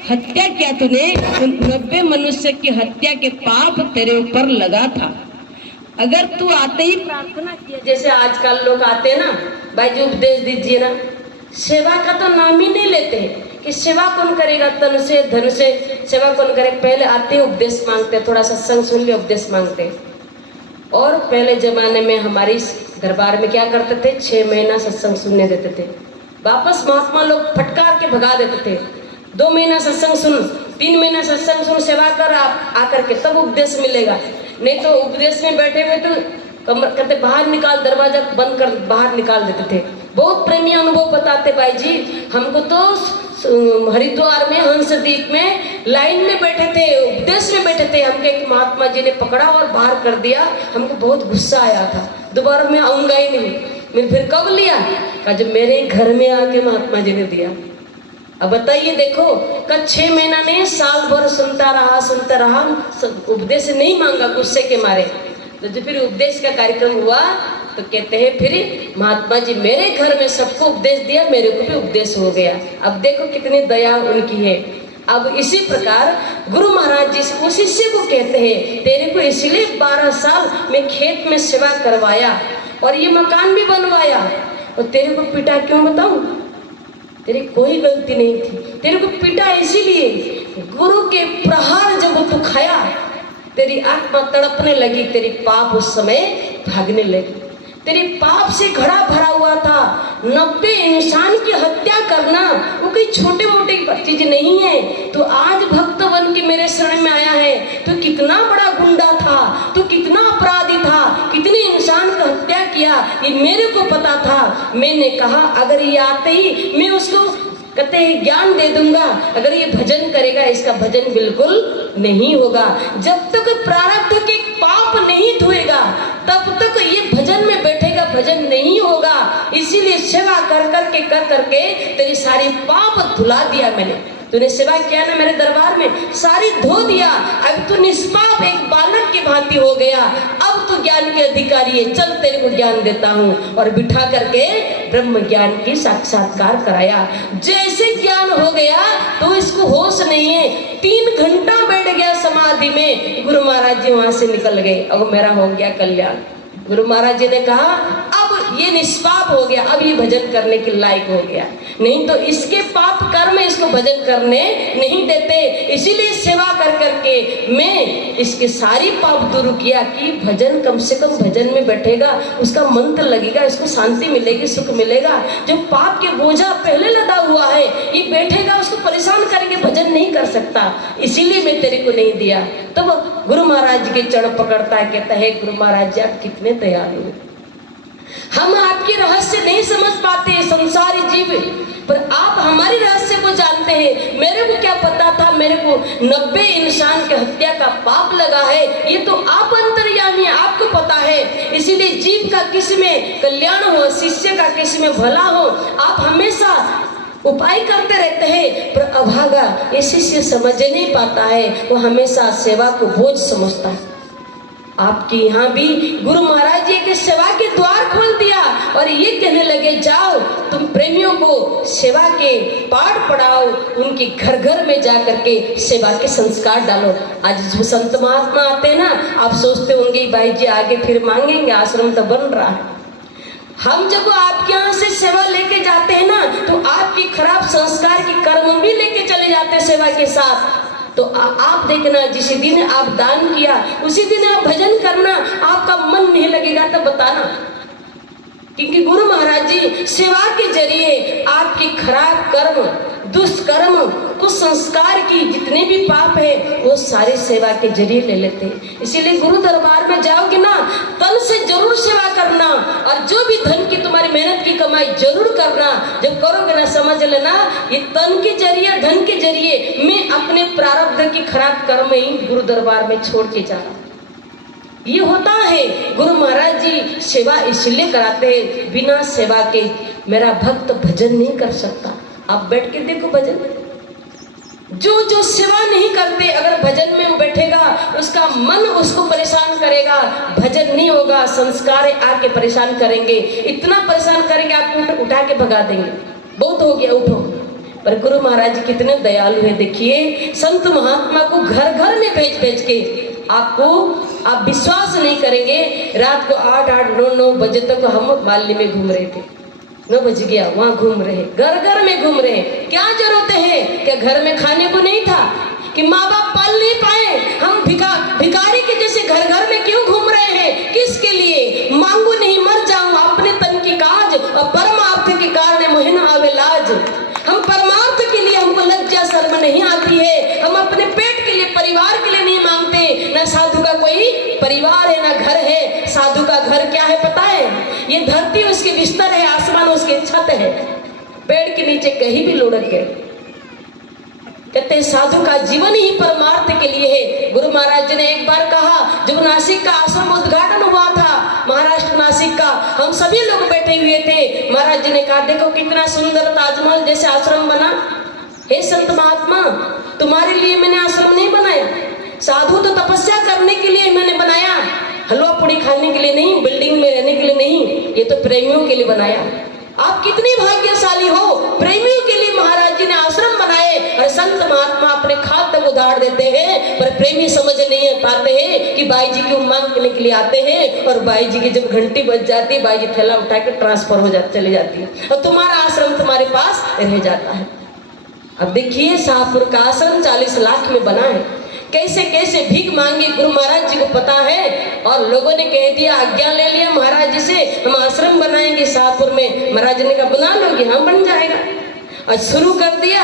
हत्या किया तूने। 90 मनुष्य की हत्या के पाप तेरे ऊपर लगा था। अगर तू आते ही प्रार्थना किया, जैसे आजकल लोग आते हैं ना, भाई जी उपदेश दीजिए ना, सेवा का तो नाम ही नहीं लेते हैं कि सेवा कौन करेगा, तन से धन से सेवा कौन करे। पहले आते उपदेश मांगते, थोड़ा सत्संग सुन लिया उपदेश मांगते। और पहले जमाने में हमारी दरबार में क्या करते थे, 6 महीना सत्संग सुनने देते थे, वापस महात्मा लोग फटकार के भगा देते थे। 2 महीना सत्संग सुन, 3 महीना सत्संग सुन, सेवा कर आप आकर के, तब उपदेश मिलेगा। नहीं तो उपदेश में बैठे हुए तो कमर कहते बाहर निकाल, दरवाजा बंद कर बाहर निकाल देते थे। बहुत प्रेमी अनुभव बताते भाई जी, हमको तो हरिद्वार में हंसदीप में लाइन में बैठे थे, उपदेश में बैठे थे, हमको एक महात्मा जी ने पकड़ा और बाहर कर दिया। हमको बहुत गुस्सा आया था, दोबारा मैं आऊंगा ही नहीं। मैंने फिर कब लिया? कहा जब मेरे घर में आके महात्मा जी ने दिया। अब बताइए, देखो कल 6 महीना नहीं, साल भर सुनता रहा, उपदेश नहीं मांगा गुस्से के मारे। तो जब फिर उपदेश का कार्यक्रम हुआ तो कहते हैं फिर महात्मा जी मेरे घर में सबको उपदेश दिया, मेरे को भी उपदेश हो गया। अब देखो कितनी दया उनकी है। अब इसी प्रकार गुरु महाराज जी उस शिष्य को कहते हैं, तेरे को इसलिए 12 साल मैं खेत में सेवा करवाया और ये मकान भी बनवाया, और तेरे को पिटा क्यों बताऊं? तेरी कोई गलती नहीं थी, तेरे को पिटा इसीलिए गुरु के प्रहार जब तू खाया तेरी आत्मा तड़पने लगी, तेरी पाप उस समय भागने लगी। तेरे पाप से घड़ा भरा हुआ था। 90 इंसान की हत्या करना वो कोई छोटे मोटे चीज नहीं है। तो आज भक्त बन के मेरे शरण में आया है, तो कितना बड़ा गुंडा था, तो कितना अपराधी था, कितने इंसान की हत्या किया, ये मेरे को पता था। मैंने कहा अगर ये आते ही मैं उसको कहते हैं ज्ञान दे दूंगा, अगर ये भजन करेगा इसका भजन बिल्कुल नहीं होगा। जब तक प्रारब्ध के पाप नहीं धोएगा तब तक ये भजन में बैठेगा, भजन नहीं होगा। इसीलिए सेवा कर करके तेरी सारी पाप धुला दिया मैंने। तूने सेवा किया ना मेरे दरबार में, सारी धो दिया। अब तू निष्पाप एक बालक की भांति हो गया। अब तू ज्ञान के अधिकारी है, चल तेरे को ज्ञान देता हूँ। और बिठा करके ब्रह्म ज्ञान की साक्षात्कार कराया। जैसे ज्ञान हो गया तो इसको होश नहीं है, 3 घंटा बैठ गया समाधि में। गुरु महाराज जी वहां से निकल गए, अब मेरा हो गया कल्याण। गुरु महाराज जी ने कहा अब ये निष्पाप हो गया, अब ये भजन करने के लायक हो गया। नहीं तो इसके पाप कर्म इसको भजन करने नहीं देते। इसीलिए सेवा कर करके मैं इसके सारी पाप दूर किया कि भजन कम से कम भजन में बैठेगा, उसका मंत्र लगेगा, इसको शांति मिलेगी, सुख मिलेगा। जो पाप के बोझा पहले लदा हुआ है ये बैठेगा, उसको परेशान करेंगे, भजन नहीं कर सकता। इसीलिए मैं तेरे को नहीं दिया। तब गुरु महाराज के चरण पकड़ता है, कहता है गुरु महाराज जी आप कितने दयालु। हम आपके रहस्य नहीं समझ पाते संसारी जीव, पर आप हमारे रहस्य को जानते हैं। मेरे को क्या पता था, मेरे को 90 इंसान की हत्या का पाप लगा है, ये तो आप अंतर्यामी, आपको पता है। इसीलिए जीव का किसी में कल्याण हो, शिष्य का किसी में भला हो, आप हमेशा उपाय करते रहते हैं। पर अभागा ये शिष्य समझ नहीं पाता है, वो हमेशा सेवा को बोझ समझता है। आपके यहाँ भी गुरु महाराज जी के सेवा के द्वार खोल दिया और ये कहने लगे जाओ तुम प्रेमियों को सेवा के पाठ पढ़ाओ, उनके घर घर में जा करके सेवा के संस्कार डालो। आज जो संत महात्मा आते हैं ना, आप सोचते होंगे भाई जी आगे फिर मांगेंगे, आश्रम तो बन रहा है। हम जब आपके यहाँ से सेवा लेके जाते हैं ना, तो आपकी खराब संस्कार की कर्म भी लेके चले जाते हैं सेवा के साथ। तो आप देखना, जिस दिन आप दान किया उसी दिन आप भजन करना, आपका मन नहीं लगेगा तो बताना। क्योंकि गुरु महाराज जी सेवा के जरिए आपके खराब कर्म, दुष्कर्म, कुसंस्कार की जितने भी पाप है वो सारे सेवा के जरिए ले लेते हैं। इसीलिए गुरु दरबार में जाओगे ना, तन से जरूर सेवा करना, और जो भी धन की तुम्हारी मेहनत की कमाई जरूर करना। जब करोगे ना समझ लेना ये तन के जरिए, धन के जरिए मैं अपने प्रारब्ध की खराब कर्म ही गुरु दरबार में छोड़ के जा रहा। ये होता है। गुरु महाराज जी सेवा इसलिए कराते हैं, बिना सेवा के मेरा भक्त भजन नहीं कर सकता। आप बैठ के देखो भजन, जो सेवा नहीं करते अगर भजन में वो बैठेगा उसका मन उसको परेशान करेगा, भजन नहीं होगा। संस्कार आके परेशान करेंगे, इतना परेशान करेंगे आपको उठा के भगा देंगे, बहुत हो गया उठो। पर गुरु महाराज जी कितने दयालु है। देखिए संत महात्मा को घर घर में भेज के आप विश्वास नहीं करेंगे, रात को 8-8, 9-9 बजे तक हम माली में घूम रहे थे। 9 बज गया, वहाँ घूम रहे, घर घर में घूम रहे। क्या जरूरत है? क्या घर में खाने को नहीं था कि माँ बाप पाल नहीं पाए? हम भिखारी के जैसे घर घर में क्यों घूम रहे हैं? किसके लिए? मांगू नहीं मर जाऊं, अपने तन की काज और परमार्थ के कारण मोहन आवे लाज। हम परमार्थ के लिए हमको लज्जा शर्म नहीं आती है, हम अपने पेट के लिए, परिवार के लिए नहीं मांगते। ना साधु का कोई परिवार है ना घर है। साधु का घर क्या है पता है? ये धरती उसके बिस्तर है, आसमान उसके छत है, पेड़ के नीचे कहीं भी लुढ़क गए। कहते साधु का जीवन ही परमार्थ के लिए है। गुरु महाराज जी ने एक बार कहा, जब नासिक का आश्रम उद्घाटन हुआ था, महाराष्ट्र नासिक का, हम सभी लोग बैठे हुए थे। महाराज जी ने कहा, देखो कितना सुंदर ताजमहल जैसे आश्रम बना। हे संत महात्मा, तुम्हारे लिए मैंने आश्रम नहीं बनाया, साधु तो तपस्या करने के लिए मैंने बनाया, हलवा पूड़ी खाने के लिए नहीं, बिल्डिंग में रहने के लिए नहीं, ये तो प्रेमियों के लिए बनाया। आप कितनी भाग्यशाली हो, प्रेमियों के लिए महाराज जी ने आश्रम बनाए। और संत महात्मा अपने खाद तक उधार देते हैं, पर प्रेमी समझ नहीं पाते हैं कि बाई जी की उम्मांग करने के लिए आते हैं, और बाई जी की जब घंटी बज जाती है, बाई जी थैला उठा के ट्रांसफर हो जाती चली जाती है, और तुम्हारा आश्रम तुम्हारे पास रह जाता है। अब देखिए शाहपुर का आश्रम 40 लाख में बना है, कैसे कैसे भीख मांगी, गुरु महाराज जी को पता है, और लोगों ने कह दिया, आज्ञा ले लिया महाराज जी से, हम आश्रम बनाएंगे शाहपुर में। महाराज ने कहा, बना लोगे? हाँ बन जाएगा। और शुरू कर दिया।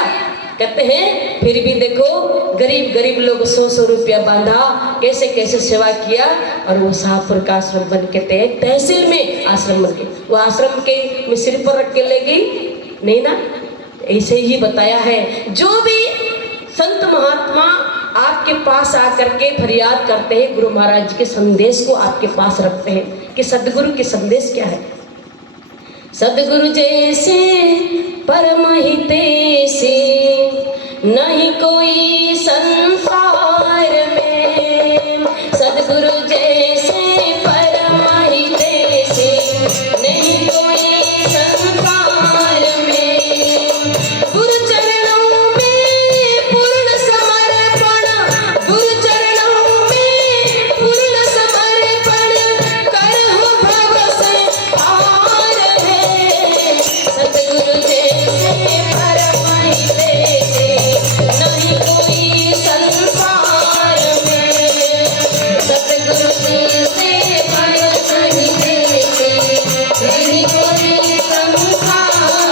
कहते हैं फिर भी देखो गरीब गरीब लोग 100-100 रुपया बांधा, कैसे कैसे सेवा किया, और वो शाहपुर का आश्रम बन के तहसील में आश्रम बन गए। वो आश्रम के सिर पर रख के ले गई नहीं ना, ऐसे ही बताया है। जो भी संत महात्मा आपके पास आकर के फरियाद करते हैं, गुरु महाराज के संदेश को आपके पास रखते हैं कि सदगुरु के संदेश क्या है। सदगुरु जैसे परम हितैषी नहीं कोई संसार में, सदगुरु जैसे परम हितैषी नहीं कोई संसार में। गुरु चरणों में पूर्ण समर्पण, गुरु चरणों में पूर्ण समर्पण करहु भव से पार है। सतगुरु जैसे परम हितैषी नहीं कोई संसार में, सतगुरु जैसे परम हितैषी नहीं कोई संसार में।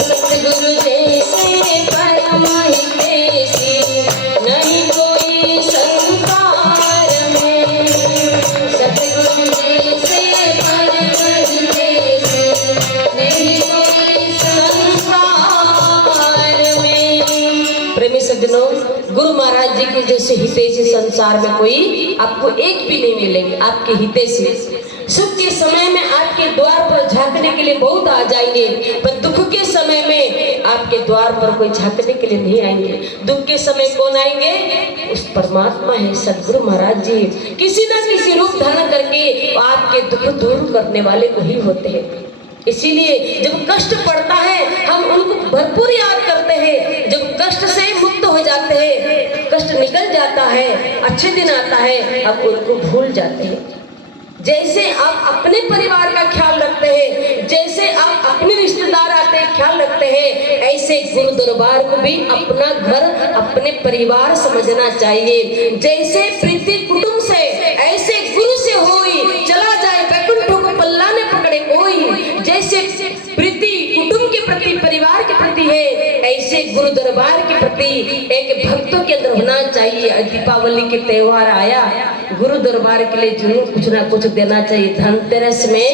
सतगुरु जैसे परम हितैषी नहीं कोई संसार में, सतगुरु जैसे परम हितैषी नहीं कोई संसार में। प्रेमी सज्जनों, गुरु महाराज जी के जैसे हितैषी संसार में कोई आपको एक भी नहीं मिलेंगे। आपके हितैषी सुख के समय में आपके द्वार पर झांकने के लिए बहुत आ जाएंगे, पर दुख के समय में आपके द्वार पर कोई झांकने के लिए नहीं आएंगे। दुख के समय कौन आएंगे? उस परमात्मा है सदगुरु महाराज जी, किसी न किसी रूप धारण करके आपके दुख दूर करने वाले वही होते हैं। इसीलिए जब कष्ट पड़ता है हम उनको भरपूर याद करते हैं। जब कष्ट से मुक्त हो जाते हैं, कष्ट निकल जाता है, अच्छे दिन आता है, अब उनको भूल जाते हैं। जैसे आप अपने परिवार का ख्याल रखते हैं, जैसे आप अपने रिश्तेदार आते हैं ख्याल रखते हैं, ऐसे गुरु दरबार को भी अपना घर अपने परिवार समझना चाहिए। जैसे प्रीति कुटुंब से ऐसे गुरु से होई, चला जाए बैकुंठों को पल्ला ने पकड़े कोई। जैसे प्रीति कुटुंब के प्रति, परिवार के प्रति है, ऐसे गुरु दरबार के प्रति एक भक्तों के अंदर होना चाहिए। दीपावली के त्योहार आया, गुरु दरबार के लिए जरूर कुछ ना कुछ देना चाहिए। धनतेरस में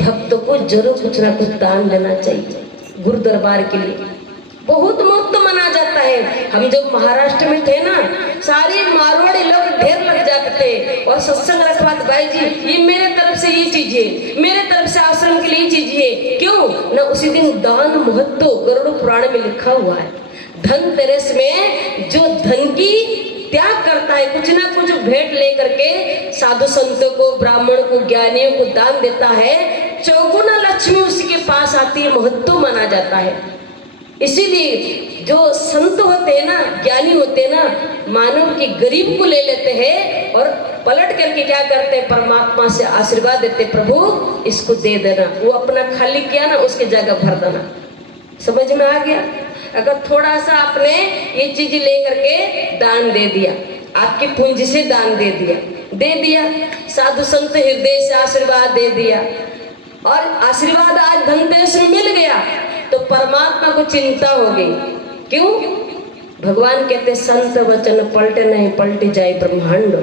भक्तों को जरूर कुछ ना कुछ दान देना चाहिए। गुरु दरबार के लिए बहुत मुफ्त मना जाता है। हम जब महाराष्ट्र में थे ना, सारे मारवाड़ी लोग ढेर लग जाते थे और सत्संग रखवाते, भाई जी ये मेरे तरफ से ये चीज है, मेरे तरफ से आश्रम के लिए ये चीज है। क्यों ना? उसी दिन दान महत्व गरुड़ पुराण में लिखा हुआ है। धनतेरस में जो धन की त्याग करता है, कुछ ना कुछ भेंट लेकर के साधु संतों को, ब्राह्मण को, ज्ञानियों को दान देता है, चौगुना लक्ष्मी उसके पास आती है, महत्व माना जाता है। इसीलिए जो संत होते हैं ना, ज्ञानी होते हैं ना, मानव के गरीब को ले लेते हैं और पलट करके क्या करते हैं, परमात्मा से आशीर्वाद देते, प्रभु इसको दे देना। वो अपना खाली किया ना, उसकी जगह भर देना। समझ में आ गया? अगर थोड़ा सा आपने ये चीज लेकर के दान दे दिया, आपकी पूंजी से दान दे दिया, साधु संत हृदय से आशीर्वाद दे दिया, और आशीर्वाद आज धनतेरस में मिल गया, तो परमात्मा को चिंता हो गई। क्यों? भगवान कहते संत वचन पलटे नहीं, पलटी जाए ब्रह्मांड।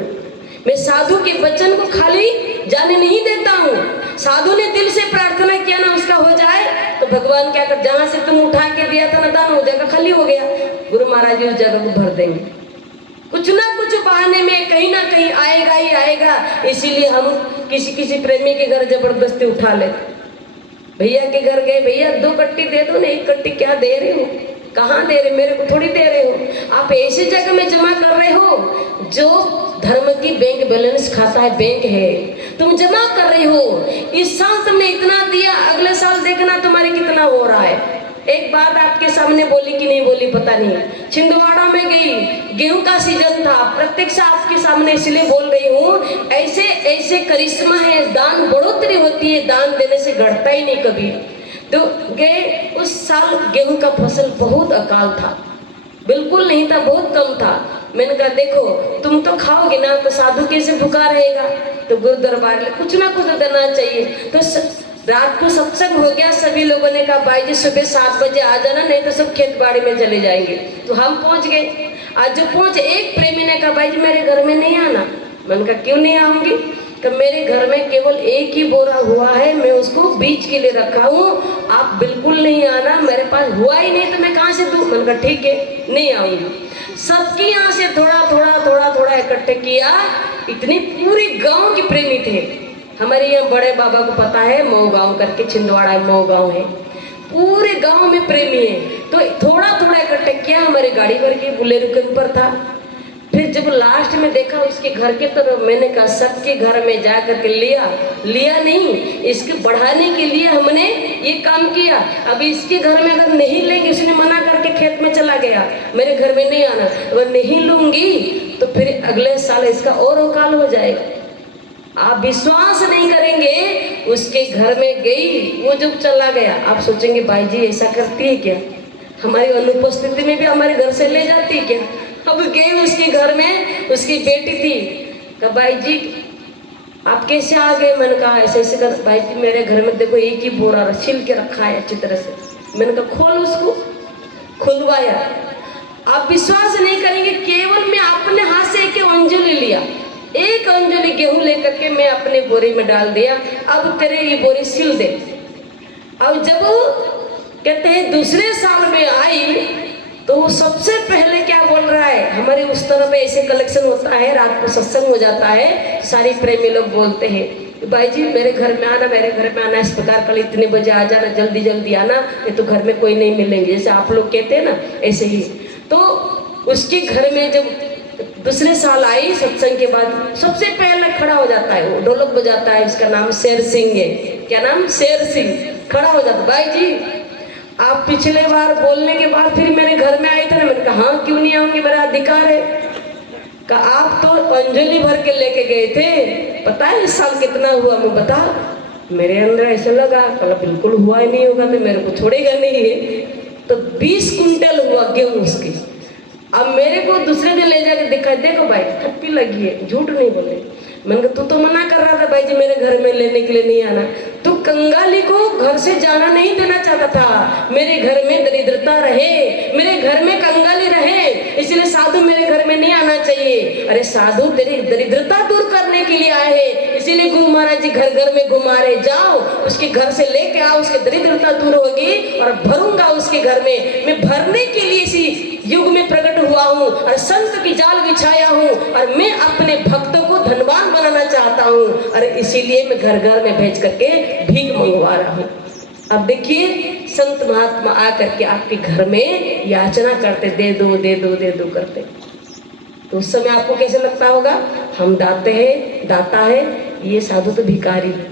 मैं साधु के वचन को खाली जाने नहीं देता हूँ। साधु ने दिल से प्रार्थना किया ना, उसका हो जाए, तो भगवान क्या कर, जहां से तुम उठा के दिया था ना दान, हो जाएगा, खाली हो गया, गुरु महाराज जी उस जगह को भर देंगे। कुछ ना कुछ बहाने में कहीं ना कहीं आएगा ही आएगा। इसीलिए हम किसी किसी प्रेमी के घर जबरदस्ती उठा लेते। भैया के घर गए, भैया 2 कट्टी दे दो ना, 1 कट्टी क्या दे रहे हो, कहाँ दे रहे, मेरे को थोड़ी दे रहे हो। आप ऐसी जगह में जमा कर रहे हो जो धर्म की बैंक बैलेंस खाता है, बैंक है, तुम जमा कर रहे हो। इस साल तुमने इतना दिया, अगले साल देखना तुम्हारे कितना हो रहा है। एक बात आपके सामने बोली कि नहीं बोली पता नहीं, छिंदवाड़ा में गई, गेहूं का सीजन था, प्रत्यक्ष आपके सामने इसलिए बोल रही हूँ। ऐसे ऐसे करिश्मा है, दान बढ़ोतरी होती है, दान देने से घटता ही नहीं कभी। तो गए, उस साल गेहूं का फसल बहुत अकाल था, बिल्कुल नहीं था, बहुत कम था। मैंने कहा देखो तुम तो खाओगे ना, तो साधु कैसे भूखा रहेगा, तो गुरु दरबार में कुछ ना कुछ देना चाहिए। तो रात को सत्संग हो गया, सभी लोगों ने कहा भाई जी सुबह 7 बजे आ जाना, नहीं तो सब खेत बाड़ी में चले जाएंगे। तो हम पहुंच गए। आज जो पहुंचे, एक प्रेमी ने कहा भाई जी मेरे घर में नहीं आना। मैंने कहा क्यों नहीं आऊंगी, कि मेरे घर में केवल 1 ही बोरा हुआ है, मैं उसको बीज के लिए रखा हूँ, आप बिल्कुल नहीं आना, मेरे पास हुआ ही नहीं तो मैं कहाँ से दूँ। मैंने कहा ठीक है नहीं आऊंगी। सबकी यहाँ से थोड़ा थोड़ा थोड़ा थोड़ा इकट्ठे किया, इतनी पूरी गांव के प्रेमी थे। हमारे यहाँ बड़े बाबा को पता है, मऊ गाँव करके, छिंदवाड़ा मऊ गाँव है, पूरे गांव में प्रेमी है। तो थोड़ा थोड़ा इकट्ठे किया, हमारी गाड़ी भर के बुलेरो के ऊपर था। फिर जब लास्ट में देखा उसके घर के तरफ, मैंने कहा सबके घर में जा करके लिया नहीं, इसके बढ़ाने के लिए हमने ये काम किया। अब इसके घर में अगर नहीं लेंगे, उसने मना करके खेत में चला गया, मेरे घर में नहीं आना, अगर नहीं लूंगी तो फिर अगले साल इसका और अकाल हो जाएगा। आप विश्वास नहीं करेंगे, उसके घर में गई, वो जब चला गया, आप सोचेंगे भाई जी ऐसा करती है क्या, हमारी अनुपस्थिति में भी हमारे घर से ले जाती है क्या। अब गई उसके घर में, उसकी बेटी थी, कहा भाई जी आप कैसे आ गए। मैंने कहा ऐसे ऐसे कर, भाई जी मेरे घर में देखो 1 ही बोरा छिल के रखा है अच्छी तरह से। मैंने कहा खोल, उसको खुलवाया। आप विश्वास नहीं करेंगे, केवल मैं अपने हाथ से 1 अंजलि लिया, 1 अंजलि गेहूं लेकर के मैं अपने बोरे में डाल दिया, अब तेरे ये बोरी सिल दे। अब जब कहते हैं दूसरे साल में आई, तो वो सबसे पहले क्या बोल रहा है, हमारे उस तरफ ऐसे कलेक्शन होता है, रात को सत्संग हो जाता है, सारे प्रेमी लोग बोलते हैं भाई जी मेरे घर में आना, मेरे घर में आना, इस प्रकार कल इतने बजे आ जाना, जल्दी जल्दी आना, नहीं तो घर में कोई नहीं मिलेंगे, जैसे आप लोग कहते हैं ना ऐसे ही। तो उसके घर में जब दूसरे साल आई सत्संग के बाद, सबसे पहले खड़ा हो जाता है, वो ढोलक बजाता है, उसका नाम शेर सिंह है। क्या नाम? शेर सिंह। खड़ा हो जाता, भाई जी आप पिछले बार बोलने के बाद फिर मेरे घर में आए थे ना। मैंने कहा हाँ क्यों नहीं आऊंगी, मेरा अधिकार है। कहा आप तो अंजलि भर के लेके गए थे, पता है इस साल कितना हुआ, मैं बता। मेरे अंदर ऐसा लगा, कहा बिल्कुल हुआ ही नहीं होगा तो मेरे को छोड़ेगा नहीं है। तो 20 कुंटल हुआ गेहूं उसकी। अब मेरे को दूसरे दिन ले जाके दिखा, देखो भाई थप्पी लगी है, झूठ नहीं बोले। मैंने कहा तू तो मना कर रहा था भाई जी मेरे घर में लेने के लिए नहीं आना, तू कंगाली को घर से जाना नहीं देना चाहता था, मेरे घर में दरिद्रता रहे, मेरे घर में कंगाली रहे, इसलिए साधु मेरे घर में नहीं आना चाहिए। अरे साधु तेरी दरिद्रता दूर करने के लिए आए हैं, इसीलिए गुरु महाराज जी घर घर में घुमा रहे, जाओ उसके घर से लेके आओ, उसकी दरिद्रता दूर होगी और भरूंगा उसके घर में। मैं भरने के लिए इसी युग में प्रकट हुआ हूँ और संत की जाल बिछाया हूँ और मैं अपने भक्तों को धनवान बनाना चाहता हूँ और इसीलिए मैं घर घर में भेज करके भीख मंगवा रहा हूँ। अब देखिए संत महात्मा आकर के आपके घर में याचना करते, दे दो दे दो दे दो करते, तो उस समय आपको कैसे लगता होगा, हम दाते हैं, दाता है, ये साधु तो भिखारी है,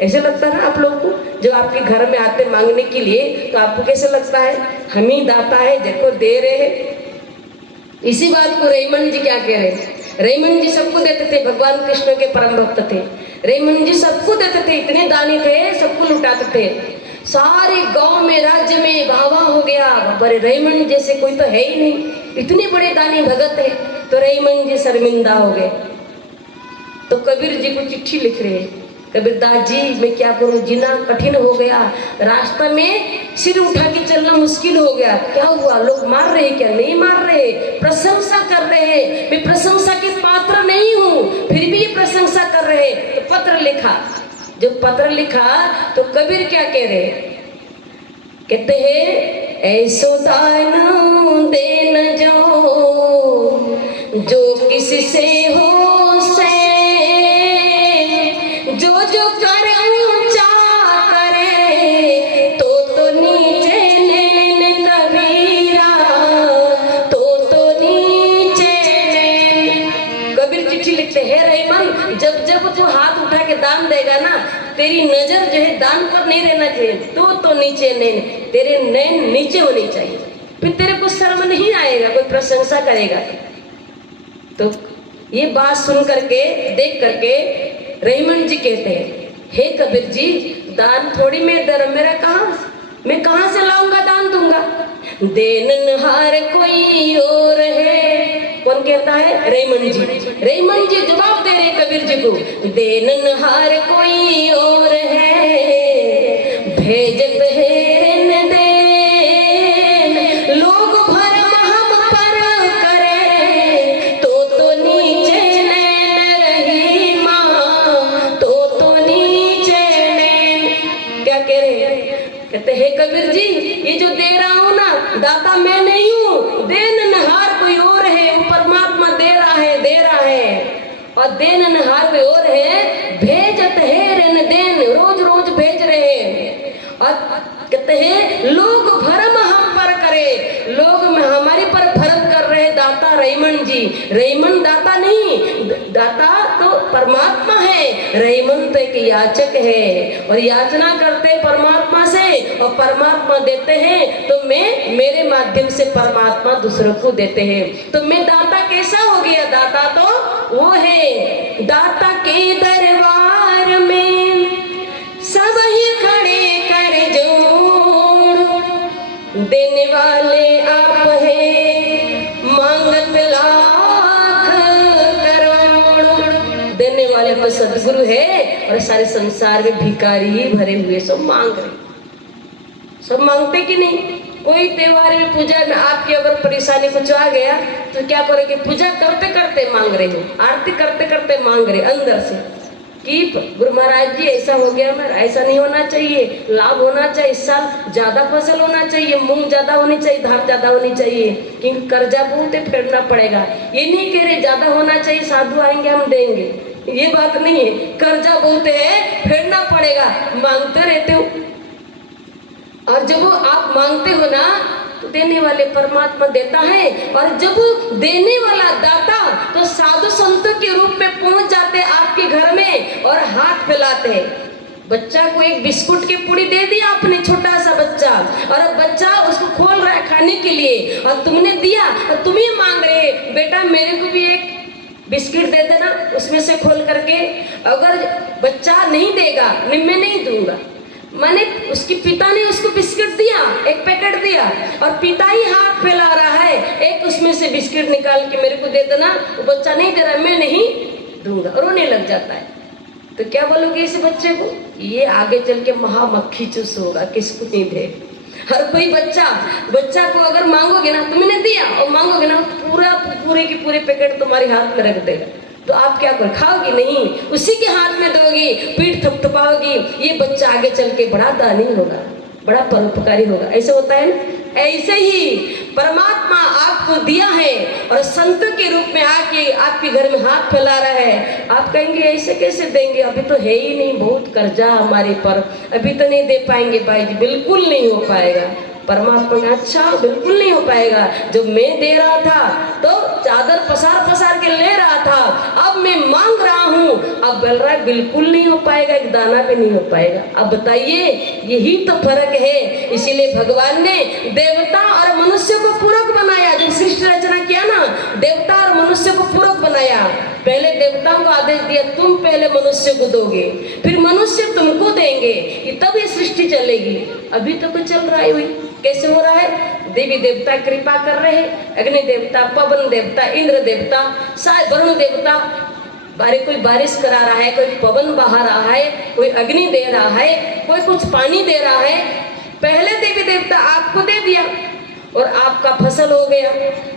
ऐसे लगता है ना आप लोगों को। जब आपके घर में आते मांगने के लिए तो आपको कैसे लगता है, हम ही दाता है, देखो दे रहे हैं। इसी बात को रईमन जी क्या कह रहे हैं, रईमन जी सबको देते थे, भगवान कृष्ण के परम भक्त थे, रईमन जी सबको देते थे, इतने दानी थे, सबको लुटाते थे, सारे गांव में राज्य में वाह हो गया, पर रईमन जैसे कोई तो है ही नहीं, इतने बड़े दानी भगत है। तो रईमन जी शर्मिंदा हो गए, तो कबीर जी को चिट्ठी लिख रहे हैं, कबीरदास जी मैं क्या करूं, जीना कठिन हो गया, रास्ता में सिर उठा के चलना मुश्किल हो गया, क्या हुआ, लोग मार रहे क्या, नहीं मार रहे, प्रशंसा कर रहे हैं, मैं प्रशंसा के पात्र नहीं हूँ, फिर भी ये प्रशंसा कर रहे। तो पत्र लिखा, जब पत्र लिखा तो कबीर क्या कह रहे, कहते हैं ऐसो दान देन जो जो किससे हो से जो जो कर ऊंचा करे तो नीचे नैन कबीरा तो नीचे नैन। कबीर चिट्ठी लिखते हैं, रहीमन जब जब तू हाथ उठा के दान देगा ना, तेरी नजर जो है दान पर नहीं रहना चाहिए, तो नीचे नैन, तेरे नैन नीचे होनी चाहिए, फिर तेरे को शर्म नहीं आएगा, कोई प्रशंसा करेगा। तो ये बात सुन करके देख करके रहीमन जी कहते हैं, हे कबीर जी, दान थोड़ी मेरा मैं कहाँ से लाऊंगा, दान दूंगा, देनहार कोई और है। कौन कहता है? रहीमन जी। रहीमन जी जवाब दे रहे कबीर जी को, देनहार कोई और है, भेजत है देन लोग भरम हम पर करे, तो नीचे नैन रही माँ, तो नीचे नैन। क्या कह रहे हैं? कहते हैं कबीर जी, ये जो दे रहा हूँ ना, दाता मैं नहीं हूँ, देनहार कोई और है, वो परमात्मा दे रहा है और देनहार कोई और है, भेजत है रन देन, रोज रोज भेज रहे हैं। और कहते हैं लोग भरम हम पर करे, लोग हमारे पर भरम कर रहे, दाता रहीमन जी। रहीमन दाता नहीं, दाता तो परमात्मा है, रहीमन तो एक याचक है और याचना करते परमात्मा से और परमात्मा देते हैं, तो मैं मेरे माध्यम से परमात्मा दूसरों को देते हैं। तो मैं दाता कैसा हो गया? दाता तो वो है, दाता के दरबार में सब ही खड़े कर जोड़, देने वाले आप हैं मांगत लाख करोड़। देने वाले तो सदगुरु है और सारे संसार में भिखारी ही भरे हुए सब मांग रहे, सब मांगते कि नहीं? कोई त्योहार में पूजा में आपकी अगर परेशानी कुछ आ गया तो क्या करोगे? पूजा करते करते मांग रहे हो, आरती करते करते मांग रहे अंदर से कि गुरु महाराज जी ऐसा हो गया, मेरा ऐसा नहीं होना चाहिए, लाभ होना चाहिए, इस साल ज्यादा फसल होना चाहिए, मूंग ज्यादा होनी चाहिए, धान ज्यादा होनी चाहिए, क्योंकि कर्जा बहुत है, फेरना पड़ेगा। ये नहीं कह रहे ज्यादा होना चाहिए, साधु आएंगे हम देंगे, ये बात नहीं है। कर्जा बहुत है, फेरना पड़ेगा, मांगते रहते हो। और जब आप मांगते हो ना, तो देने वाले परमात्मा देता है, और जब देने वाला दाता तो साधु संतों के रूप में पहुंच जाते आपके घर में और हाथ फैलाते हैं। बच्चा को एक बिस्कुट की पुड़ी दे दिया आपने, छोटा सा बच्चा, और अब बच्चा उसको खोल रहा है खाने के लिए, और तुमने दिया और तुम ही मांग रहे, बेटा मेरे को भी एक बिस्किट दे देना उसमें से खोल करके। अगर बच्चा नहीं देगा, मैं नहीं दूंगा, मैंने उसके पिता ने उसको बिस्किट दिया, एक पैकेट दिया, और पिता ही हाथ फैला रहा है, एक उसमें से बिस्किट निकाल के मेरे को दे देना, वो बच्चा नहीं दे रहा, मैं नहीं दूंगा, रोने लग जाता है। तो क्या बोलोगे इस बच्चे को? ये आगे चल के महामक्खी चूस होगा, किसको नहीं दे। हर कोई बच्चा को अगर मांगोगे ना, तुमने दिया और मांगोगे ना, पूरे की पूरे पैकेट तुम्हारे हाथ में रख देगा, तो आप क्या करोगे? खाओगी नहीं, उसी के हाथ में दोगी, पीठ थपथपाओगी, ये बच्चा आगे चल के बड़ा दानी होगा, बड़ा परोपकारी होगा। ऐसे होता है ना? ऐसे ही परमात्मा आपको दिया है और संतों के रूप में आके आपके घर में हाथ फैला रहा है। आप कहेंगे ऐसे कैसे देंगे, अभी तो है ही नहीं, बहुत कर्जा हमारे पर, अभी तो नहीं दे पाएंगे भाई जी। बिल्कुल नहीं हो पाएगा। परमात्मा का अच्छा बिल्कुल नहीं हो पाएगा। जब मैं दे रहा था तो चादर पसार के ले रहा था, अब मैं मांग रहा हूँ, अब बोल रहा है बिल्कुल नहीं हो पाएगा, एक दाना भी नहीं हो पाएगा। अब बताइए, यही तो फर्क है। इसीलिए भगवान ने देवता और मनुष्य को पूरक बनाया। जब सृष्टि रचना किया ना, देवता और मनुष्य को पूरक बनाया। पहले देवताओं को आदेश दिया, तुम पहले मनुष्य को दोगे, फिर मनुष्य तुमको देंगे, तब ये सृष्टि चलेगी। अभी तो कुछ चल रहा है, कैसे हो रहा है? देवी देवता कृपा कर रहे हैं, अग्नि देवता, पवन देवता, इंद्र देवता, वरुण देवता, कोई बारिश करा रहा है, कोई पवन बहा रहा है, कोई अग्नि दे रहा है, कोई कुछ पानी दे रहा है। पहले देवी देवता आपको दे दिया और आपका फसल हो गया।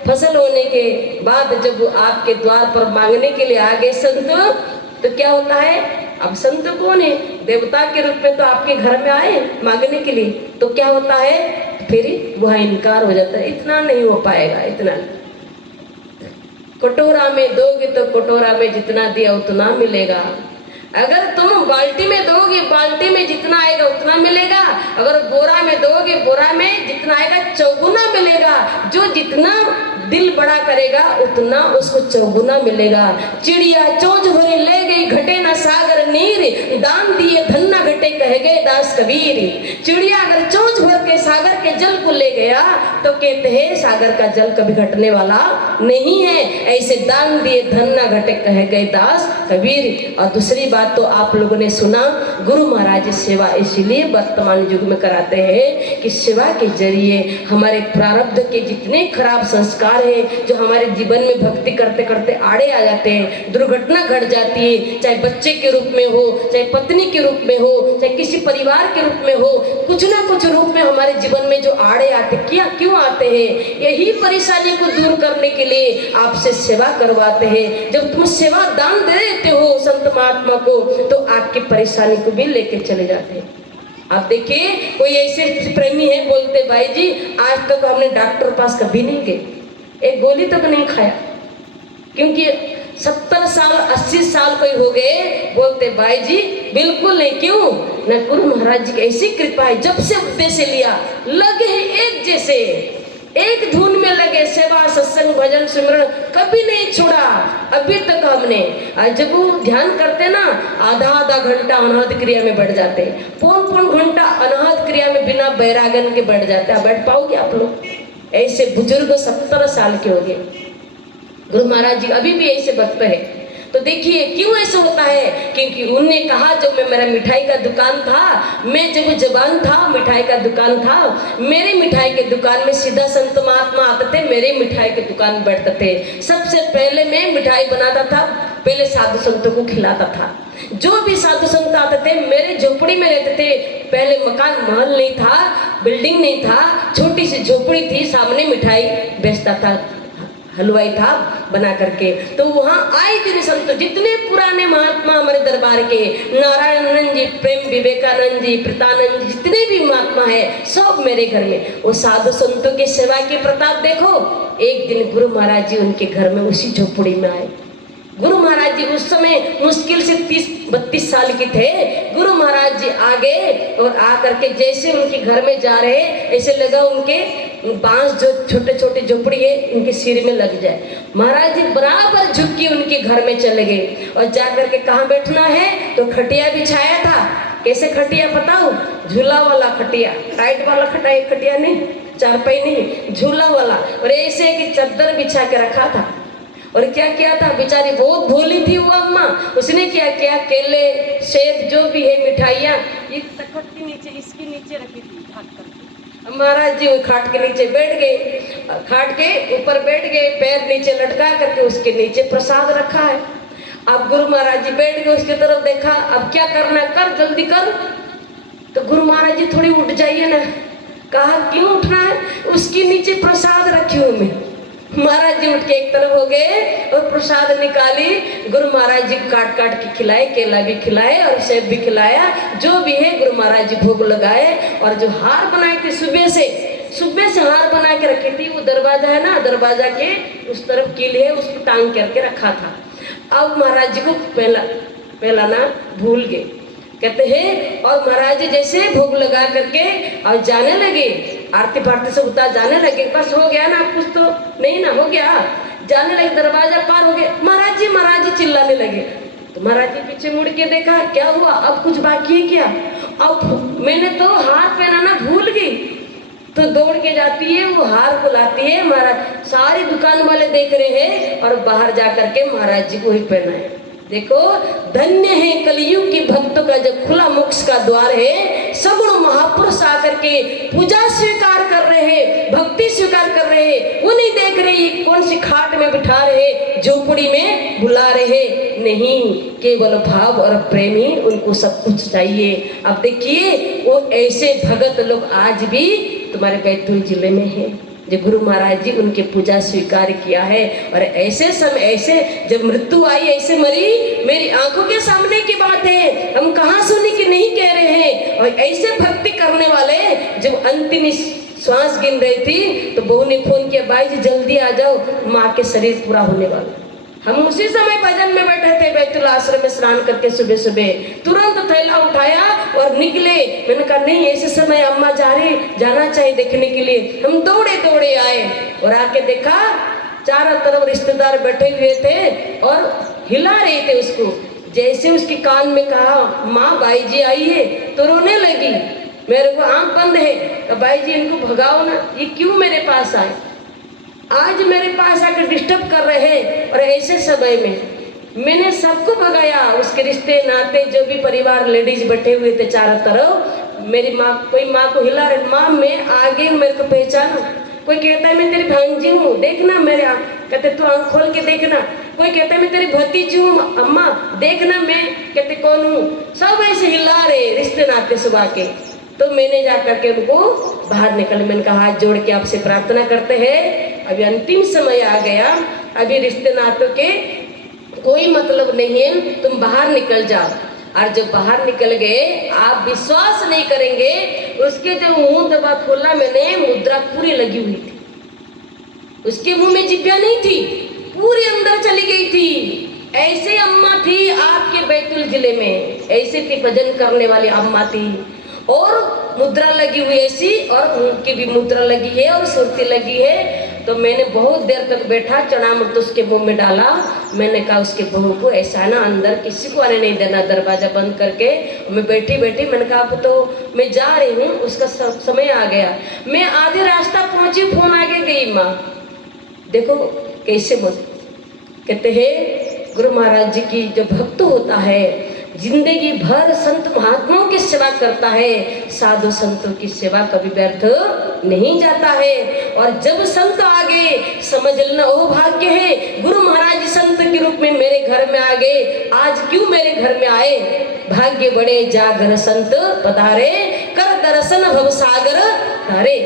फसल होने के बाद जब आपके द्वार पर मांगने के लिए आ गए संत, तो क्या होता है? अब संत कौन है? देवता के रूप में तो आपके घर में आए मांगने के लिए, तो क्या होता है? फिर वह इनकार हो जाता है, इतना नहीं हो पाएगा, इतना। कटोरा में दोगे तो कटोरा में जितना दिया उतना मिलेगा। अगर तुम बाल्टी में दोगे, बाल्टी में जितना आएगा उतना मिलेगा। अगर बोरा में दोगे, बोरा में जितना आएगा चौगुना मिलेगा। जो जितना दिल बड़ा करेगा उतना उसको चौगुना मिलेगा। चिड़िया चोंच भरी ले गई, घटे न सागर नीर, दान दिए धन न घटे, कह गए दास कबीर। चिड़िया अगर चोंच भर के सागर के जल को ले गया तो कहते हैं सागर का जल कभी घटने वाला नहीं है। ऐसे दान दिए धन न घटे, कह गए दास कबीर। और दूसरी बात तो आप लोगों ने सुना, गुरु महाराज सेवा इसीलिए वर्तमान युग में कराते हैं कि सेवा के जरिए हमारे प्रारब्ध के जितने खराब संस्कार है, जो हमारे जीवन में भक्ति करते करते आड़े आ जाते हैं, दुर्घटना घट जाती है, चाहे बच्चे के रूप में हो, चाहे पत्नी के रूप में हो, चाहे किसी परिवार के रूप में हो, कुछ ना कुछ रूप में हमारे जीवन में जो आड़े आते क्यों आते हैं, यही परेशानी को दूर करने के लिए आपसे सेवा करवाते हैं। जब तुम सेवा दान दे देते हो संत महात्मा को तो आपकी परेशानी को भी लेके चले जाते हैं। आप देखिए, कोई ऐसे प्रेमी है बोलते भाई जी आज तक हमने डॉक्टर पास कभी नहीं गए, एक गोली तक नहीं खाया, क्योंकि 70 साल 80 साल कोई हो गए, बोलते भाई जी बिल्कुल नहीं। क्यों? न गुरु महाराज जी की ऐसी कृपा है, जब से उपदेश लिया लगे हैं एक जैसे, एक धुन में लगे, सेवा सत्संग भजन सिमरन कभी नहीं छोड़ा अभी तक हमने। जब वो ध्यान करते ना आधा घंटा अनाहत क्रिया में बैठ जाते, पौन घंटा अनाहत क्रिया में बिना बैरागन के बैठ जाते। आप बैठ पाओगे आप लोग? ऐसे बुजुर्ग 70 साल के हो गए, गुरु महाराज जी अभी भी ऐसे भक्त है। तो देखिए क्यों ऐसा होता है, क्योंकि उनने कहा जब मैं मेरा मिठाई का दुकान था, मैं जब जवान था मिठाई का दुकान था, मेरे मिठाई के दुकान में सीधा संत महात्मा आते थे, मेरे मिठाई के दुकान में बैठते थे। सबसे पहले मैं मिठाई बनाता था, पहले साधु संतों को खिलाता था। जो भी साधु संत आते थे मेरे झोपड़ी में रहते थे, पहले मकान महल नहीं था, बिल्डिंग नहीं था, छोटी सी झोपड़ी थी, सामने मिठाई बेचता था, हलवाई था बना करके। तो वहाँ आए दिन संत, जितने पुराने महात्मा हमारे दरबार के, नारायणानंद जी, प्रेम विवेकानंद जी, प्रीतानंद जी, जितने भी महात्मा है सब मेरे घर में। वो साधु संतों की सेवा के प्रताप देखो। एक दिन गुरु महाराज जी उनके घर में उसी झोपड़ी में आए। गुरु महाराज जी उस समय मुश्किल से 30-32 साल के थे। गुरु महाराज जी आ गए और आ करके जैसे उनके घर में जा रहे, ऐसे लगा उनके बांस जो छोटे छोटे झोपड़ी है उनके सिर में लग जाए। महाराज जी बराबर झुक के उनके घर में चले गए और जा करके कहाँ बैठना है तो खटिया बिछाया था। कैसे खटिया बताओ? झूला वाला खटिया, टाइट वाला खटिया नहीं, चारपाई नहीं, झूला वाला। और ऐसे कि चादर बिछा के रखा था। और क्या किया था, बेचारी बहुत भोली थी वो अम्मा, उसने क्या किया, केले सेब जो भी है मिठाइयाँ इस तखत के नीचे, इसके नीचे रखी थी ढक करके। महाराज जी खाट के नीचे बैठ गए, खाट के ऊपर बैठ गए, पैर नीचे लटका करके उसके नीचे प्रसाद रखा है। अब गुरु महाराज जी बैठ गए, उसकी तरफ देखा, अब क्या करना, कर जल्दी कर। तो गुरु महाराज जी थोड़ी उठ जाइए ना। कहा क्यों उठना है, उसके नीचे प्रसाद रखी हूँ मैं। महाराज जी उठ के एक तरफ हो गए और प्रसाद निकाली, गुरु महाराज जी काट काट के खिलाए, केला भी खिलाए और सेब भी खिलाया, जो भी है गुरु महाराज जी भोग लगाए। और जो हार बनाए थे सुबह से हार बना के रखी थी, वो दरवाजा है ना, दरवाजा के उस तरफ कील है, उसको टांग करके रखा था। अब महाराज जी को पहलाना भूल गए, कहते हैं। और महाराज जी जैसे भोग लगा करके और जाने लगे, आरती पारती से उतार जाने लगे, बस हो गया ना, कुछ तो नहीं ना, हो गया, जाने लगे, दरवाजा पार हो गए। महाराज जी चिल्लाने लगे। तो महाराज जी पीछे मुड़ के देखा, क्या हुआ, अब कुछ बाकी है क्या? अब मैंने तो हार पहनाना भूल गई। तो दौड़ के जाती है, वो हार को लाती है, महाराज सारी दुकान वाले देख रहे हैं और बाहर जा करके महाराज जी को ही पहनाए। देखो धन्य है कलयुग की भक्तों का जब खुला मोक्ष का द्वार है। सगुण महापुरुष आकर के पूजा स्वीकार कर रहे हैं, भक्ति स्वीकार कर रहे हैं। वो नहीं देख रहे कौन सी खाट में बिठा रहे, झोपड़ी में बुला रहे, नहीं, केवल भाव और प्रेमी उनको सब कुछ चाहिए। अब देखिए वो ऐसे भगत लोग आज भी तुम्हारे बैतूल जिले में है, जो गुरु महाराज जी उनके पूजा स्वीकार किया है। और ऐसे समय, ऐसे जब मृत्यु आई ऐसे मरी, मेरी आंखों के सामने की बात है, हम कहाँ सुनी कि नहीं कह रहे हैं। और ऐसे भक्ति करने वाले जब अंतिम श्वास गिन रही थी तो बहू ने फोन किया, भाई जी जल्दी आ जाओ, माँ के शरीर पूरा होने वाला। हम उसी समय भजन में बैठे थे, बैतुल आश्रम में स्नान करके सुबह सुबह तुरंत थैला उठाया और निकले। मैंने कहा नहीं, ऐसे समय अम्मा जा रही, जाना चाहिए देखने के लिए। हम दौड़े दौड़े आए और आके देखा चारों तरफ रिश्तेदार बैठे हुए थे और हिला रहे थे उसको। जैसे उसके कान में कहा माँ भाई जी आइए तो रोने लगी। मेरे को आंख बंद है, तो भाई जी इनको भगाओ ना, ये क्यों मेरे पास आए, आज मेरे पास आकर डिस्टर्ब कर रहे हैं। और ऐसे समय में मैंने सबको भगाया, उसके रिश्ते नाते जो भी परिवार लेडीज बैठे हुए थे चारों तरफ। मेरी माँ, कोई माँ को हिला रहे, माँ मैं आगे मेरे को पहचानो। कोई कहता है मैं तेरी भांजी हूँ, देखना मेरे आँख, कहते तू आँख खोल के देखना। कोई कहता है मैं तेरी भतीजी हूँ अम्मा, देखना मैं, कहते कौन हूँ। सब ऐसे हिला रहे रिश्ते नाते सुबह के। तो मैंने जा करके उनको बाहर निकल, मैंने कहा हाथ जोड़ के आपसे प्रार्थना करते हैं, अभी अंतिम समय आ गया, अभी रिश्ते नातों के कोई मतलब नहीं है, तुम बाहर निकल जाओ। और जब बाहर निकल गए, आप विश्वास नहीं करेंगे, उसके जो मुंह दबा खोला मैंने, मुद्रा पूरी लगी हुई थी। उसके मुंह में जिभ्या नहीं थी, पूरी अंदर चली गई थी। ऐसे अम्मा थी आपके बैतूल जिले में, ऐसे थी भजन करने वाली अम्मा थी। और मुद्रा लगी हुई ऐसी, और उनकी भी मुद्रा लगी है और सुरती लगी है। तो मैंने बहुत देर तक बैठा, चनामृत उसके मुंह में डाला। मैंने कहा उसके बहू को ऐसा ना अंदर किसी को आने नहीं देना, दरवाजा बंद करके। मैं बैठी बैठी मैंने कहा अब तो मैं जा रही हूँ, उसका समय आ गया। मैं आधे रास्ता पहुंची, फोन आगे गई, माँ देखो कैसे बोल। कहते हैं गुरु महाराज जी की जो भक्त होता है, जिंदगी भर संत महात्माओं की सेवा करता है, साधु संतों की सेवा कभी व्यर्थ नहीं जाता है। और जब संत आ गए, समझ लेना ओ भाग्य है, गुरु महाराज संत के रूप में मेरे घर में आ गए। आज क्यों मेरे घर में आए, भाग्य बड़े जागर संत पधारे, कर दर्शन भवसागर तारे।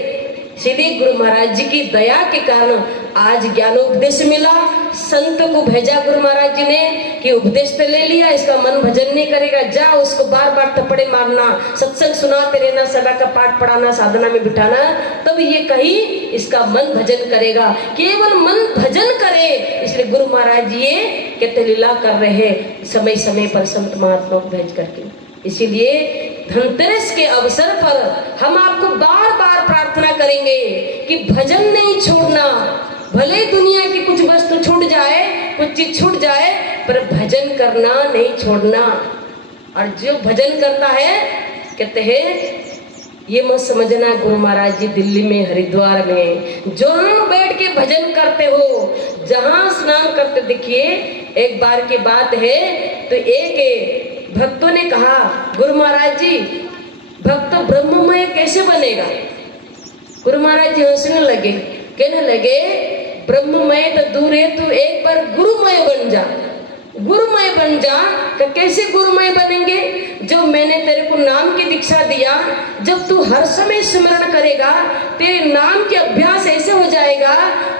सीधे गुरु महाराज जी की दया के कारण आज ज्ञानोपदेश मिला। संत को भेजा गुरु महाराज जी ने कि उपदेश तो ले लिया, इसका मन भजन नहीं करेगा, जा उसको बार बार थप्पड़े मारना, सत्संग सुनाते रहना, सभा का पाठ पढ़ाना, साधना में बिठाना, तब ये कहीं इसका मन भजन करेगा। केवल मन भजन करे, इसलिए गुरु महाराज जी ये कहते लीला कर रहे हैं समय समय पर संत महात्मा को भेज करके। इसीलिए धनतेरस के अवसर पर हम आपको बार बार प्रार्थना करेंगे कि भजन नहीं छोड़ना। भले दुनिया की कुछ वस्तु छूट जाए, कुछ चीज छूट जाए, पर भजन करना नहीं छोड़ना। और जो भजन करता है, कहते हैं ये मत समझना गुरु महाराज जी दिल्ली में, हरिद्वार में जहाँ बैठ के भजन करते हो, जहाँ स्नान करते, देखिए एक बार की बात है, तो एक भक्तों ने कहा गुरु महाराज जी भक्त ब्रह्ममय कैसे बनेगा। गुरु महाराज जी हंसने लगे, कहने लगे ब्रह्ममय तो दूर है, तू एक बार गुरुमय बन जा। गुरुमय बन जा, तो कैसे गुरुमय बनेंगे, जो मैंने तेरे को नाम की दीक्षा दिया, जब तू हर समय स्मरण करेगा, तेरे नाम के अभ्यास ऐसे हो जाएगा,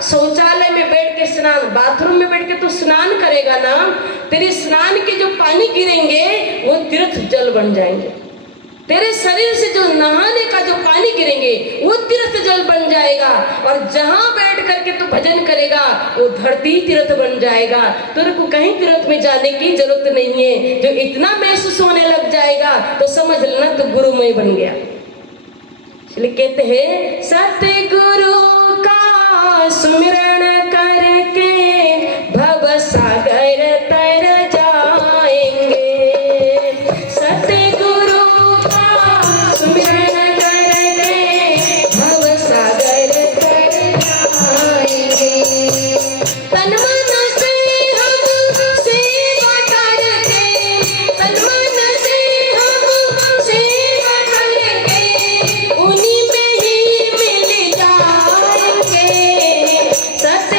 शौचालय में बैठ के स्नान, बाथरूम में बैठ के तू स्नान करेगा ना, तेरे स्नान के जो पानी गिरेंगे वो तीर्थ जल बन जाएंगे। तेरे शरीर से जो नहाने का जो पानी गिरेंगे वो तीर्थ जल बन जाएगा। और जहां बैठ करके तू भजन करेगा वो धरती तीर्थ बन जाएगा। तेरे को कहीं तीर्थ में जाने की जरूरत नहीं है। जो इतना महसूस होने लग जाएगा तो समझ लेना तू गुरुमय बन गया। इसलिए कहते हैं सतगुरु का सुमिरन करके भव सागर तर जाएंगे। सतगुरु का सुमिरन करके भव सागर तर जाएंगे। तन मन से हम सेवा करके, तन मन से हम सेवा करके, उन्हीं में ही मिल जाएंगे। सत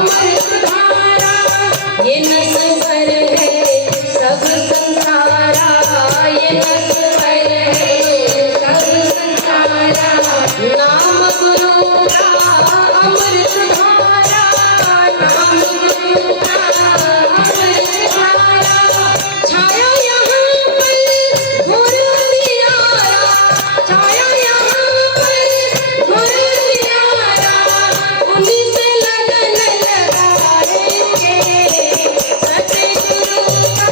अमृतधारा, ये नस भर है सब संसारा, ये नस भर है सब संसारा, नाम गुरु का अमृतधारा, नाम गुरु का अमृतधारा, छाया यहाँ पर घोर अंधियारा, छाया यहाँ पर घोर अंधियारा, उन्हीं से लगन लगाएंगे, सतगुरु का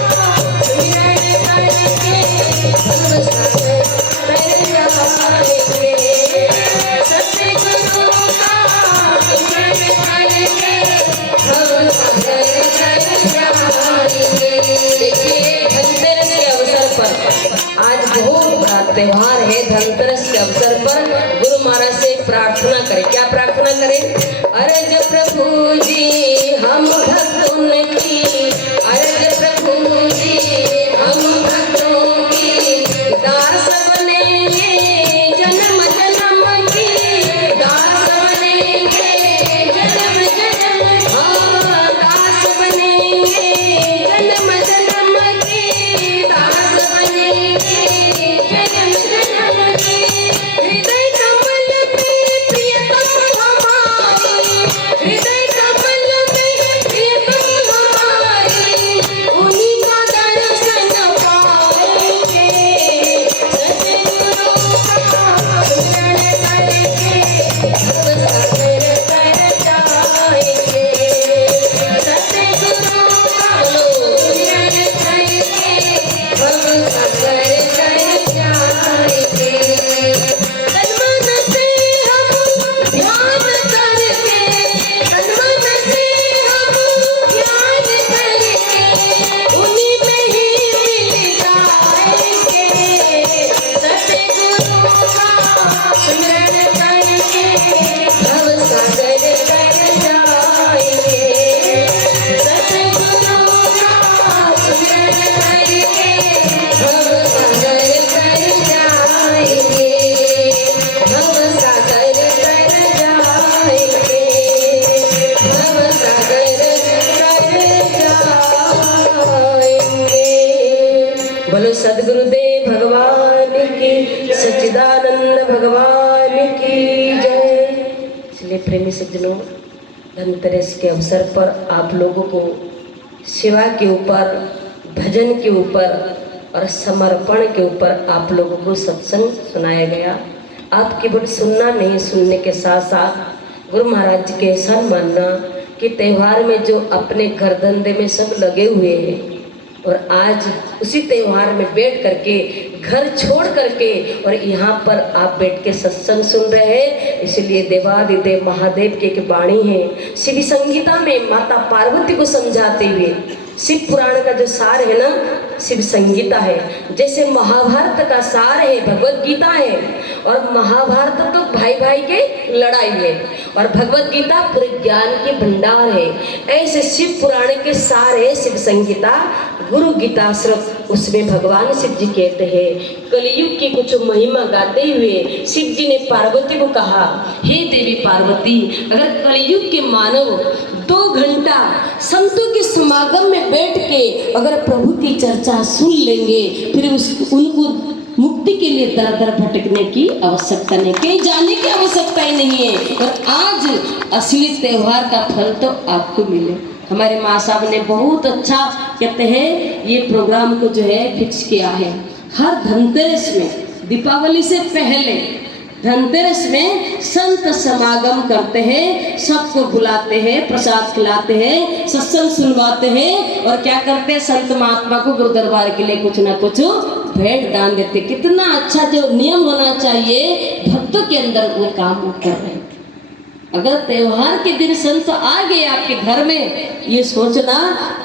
स्मरण करके भव सागर तर जाएंगे, सतगुरु का स्मरण करके भव सागर तर जाएंगे। देखिए धनतेरस के अवसर पर आज बहुत बड़ा त्योहार है। धनतेरस के अवसर पर गुरु महाराज से प्रार्थना करें। क्या प्रार्थना करें? अर्ज प्रभु जी हम भक्त उनकी, अर्ज प्रभु जी हम भक्तों की, दास बनेंगे जन्म जन्म की, दास बनेंगे जन्म जन्म, हाँ दास बनेंगे जन्म जन्म की, दास बनेंगे जन्म जन्म की, हृदय कमल में प्रियतम हमारी, हृदय कमल में प्रियतम हमारी, उन्हीं का दर्शन पाएंगे, सतगुरु का स्मरण करके भव सागर तर जाएंगे, सतगुरु का स्मरण करके भव सागर तर जाएंगे। तन मन से हम ध्यान करके, तन मन से हम ध्यान करके, उन्हीं में ही मिल जाएंगे, सतगुरु का स्मरण करके भव सागर तर जाएंगे, सतगुरु का स्मरण करके भव सागर तर जाएंगे, भव सागर तर जाएंगे, भव सागर तर जाएंगे। बोलो सद्गुरुदेव भगवान की, सच्चिदानंद भगवान की जय। इसलिए प्रेमी सज्जनों, धनतेरस के अवसर पर आप लोगों को सेवा के ऊपर, भजन के ऊपर और समर्पण के ऊपर आप लोगों को सत्संग सुनाया गया। आप केवल सुनना नहीं, सुनने के साथ साथ गुरु महाराज जी के एहसान मानना कि त्यौहार में जो अपने घर धंधे में सब लगे हुए हैं और आज उसी त्यौहार में बैठ करके, घर छोड़ करके और यहाँ पर आप बैठ के सत्संग सुन रहे हैं, इसलिए देवादिदेव महादेव की एक वाणी है शिव संगीता में माता पार्वती को समझाते हुए। शिव पुराण का जो सार है ना, शिव संगीता है। जैसे महाभारत का सार है भगवत गीता है, और महाभारत तो भाई भाई के लड़ाई है, और भगवत गीता पूरे ज्ञान के भंडार है। ऐसे शिव पुराण के सार है शिव संगीता, गुरु गीता स्रोत। उसमें भगवान शिव जी कहते हैं, कलयुग की कुछ महिमा गाते हुए शिव जी ने पार्वती को कहा, हे देवी पार्वती, अगर कलयुग के मानव 2 घंटा संतों के समागम में बैठ के अगर प्रभु की चर्चा सुन लेंगे, फिर उनको मुक्ति के लिए दर दर भटकने की आवश्यकता नहीं, कहीं जाने की आवश्यकता ही नहीं है। और आज असली त्योहार का फल तो आपको मिले। हमारे माँ साहब ने बहुत अच्छा कहते हैं, ये प्रोग्राम को जो है फिक्स किया है। हर धनतेरस में, दीपावली से पहले धनतेरस में संत समागम करते हैं, सबको बुलाते हैं, प्रसाद खिलाते हैं, सत्संग सुनवाते हैं, और क्या करते हैं, संत महात्मा को गुरु दरबार के लिए कुछ ना कुछ भेंट दान देते। कितना अच्छा जो नियम होना चाहिए भक्तों के अंदर, वो काम वो कर रहे हैं। अगर त्योहार के दिन संत आ गए आपके घर में, ये सोचना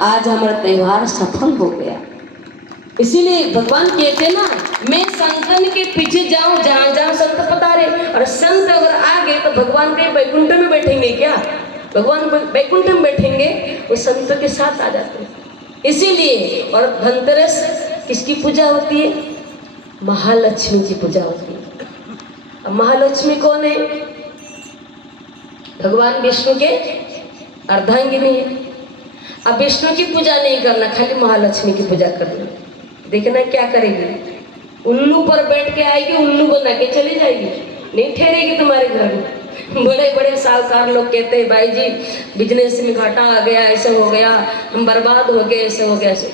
आज हमारा त्योहार सफल हो गया। इसीलिए भगवान कहते ना, मैं संतन के पीछे जाऊं जहां जहां संत पधारे। और संत अगर आ गए तो भगवान के वैकुंठ में बैठेंगे क्या? भगवान वैकुंठ में बैठेंगे, वो संतों के साथ आ जाते हैं। इसीलिए और धनतेरस किसकी पूजा होती है? महालक्ष्मी की पूजा होती है। अब महालक्ष्मी कौन है? भगवान विष्णु के अर्धांगिनी है। अब विष्णु की पूजा नहीं करना, खाली महालक्ष्मी की पूजा करना। देखना क्या करेगी, उल्लू पर बैठ के आएगी, उल्लू बना के चली जाएगी, नहीं ठहरेगी तुम्हारे घर में। बड़े बड़े साहूकार लोग कहते हैं भाई जी बिजनेस में घाटा आ गया, ऐसा हो गया, हम बर्बाद हो गए, ऐसा हो गया, ऐसे।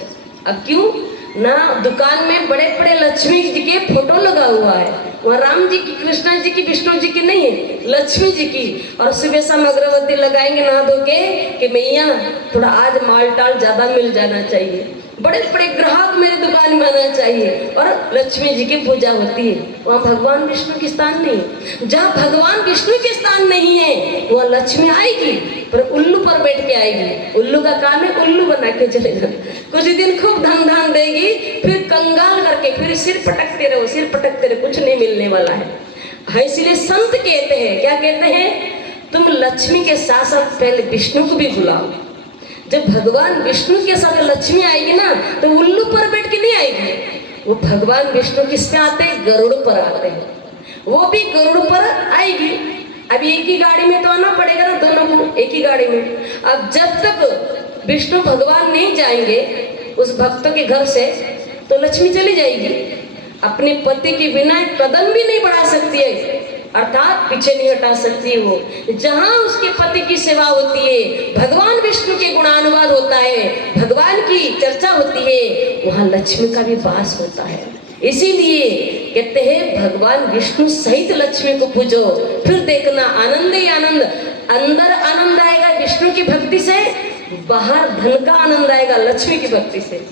अब क्यों ना, दुकान में बड़े बड़े लक्ष्मी जी के फोटो लगा हुआ है, वहाँ राम जी की, कृष्णा जी की, विष्णु जी की नहीं है, लक्ष्मी जी की। और सुबह शाम अगरबत्ती लगाएंगे नहा धो के कि मैया थोड़ा आज माल टाल ज्यादा मिल जाना चाहिए, बड़े बड़े ग्राहक मेरे दुकान में आना चाहिए, और लक्ष्मी जी की पूजा होती है। वहाँ भगवान विष्णु के स्थान नहीं है। जहाँ भगवान विष्णु के स्थान नहीं है वहाँ लक्ष्मी आएगी, पर उल्लू पर बैठ के आएगी। उल्लू का काम है उल्लू बना के चलेगा, कुछ दिन खूब धन देगी, फिर कंगाल करके फिर सिर पटकते रहो, सिर पटकते रहो, कुछ नहीं मिलने वाला है। इसलिए संत कहते हैं, क्या कहते हैं, तुम लक्ष्मी के साथ साथ पहले विष्णु को भी बुलाओ। जब भगवान विष्णु के साथ लक्ष्मी आएगी ना तो उल्लू पर बैठ के नहीं आएगी, वो भगवान विष्णु किस पे आते हैं, गरुड़ पर आते हैं, वो भी गरुड़ पर आएगी। अब एक ही गाड़ी में तो आना पड़ेगा ना दोनों को, एक ही गाड़ी में। अब जब तक विष्णु भगवान नहीं जाएंगे उस भक्त के घर से तो लक्ष्मी चली जाएगी। अपने पति के बिना कदम भी नहीं बढ़ा सकती है, अर्थात पीछे नहीं हटा सकती वो। जहां उसके पति की सेवा होती है, भगवान विष्णु के गुणानुवाद होता है, भगवान की चर्चा होती है, वहां लक्ष्मी का भी वास होता है। इसीलिए कहते हैं भगवान विष्णु सहित लक्ष्मी को पूजो, फिर देखना आनंद ही आनंद। अंदर आनंद आएगा विष्णु की भक्ति से, बाहर धन का आनंद आएगा लक्ष्मी की भक्ति से।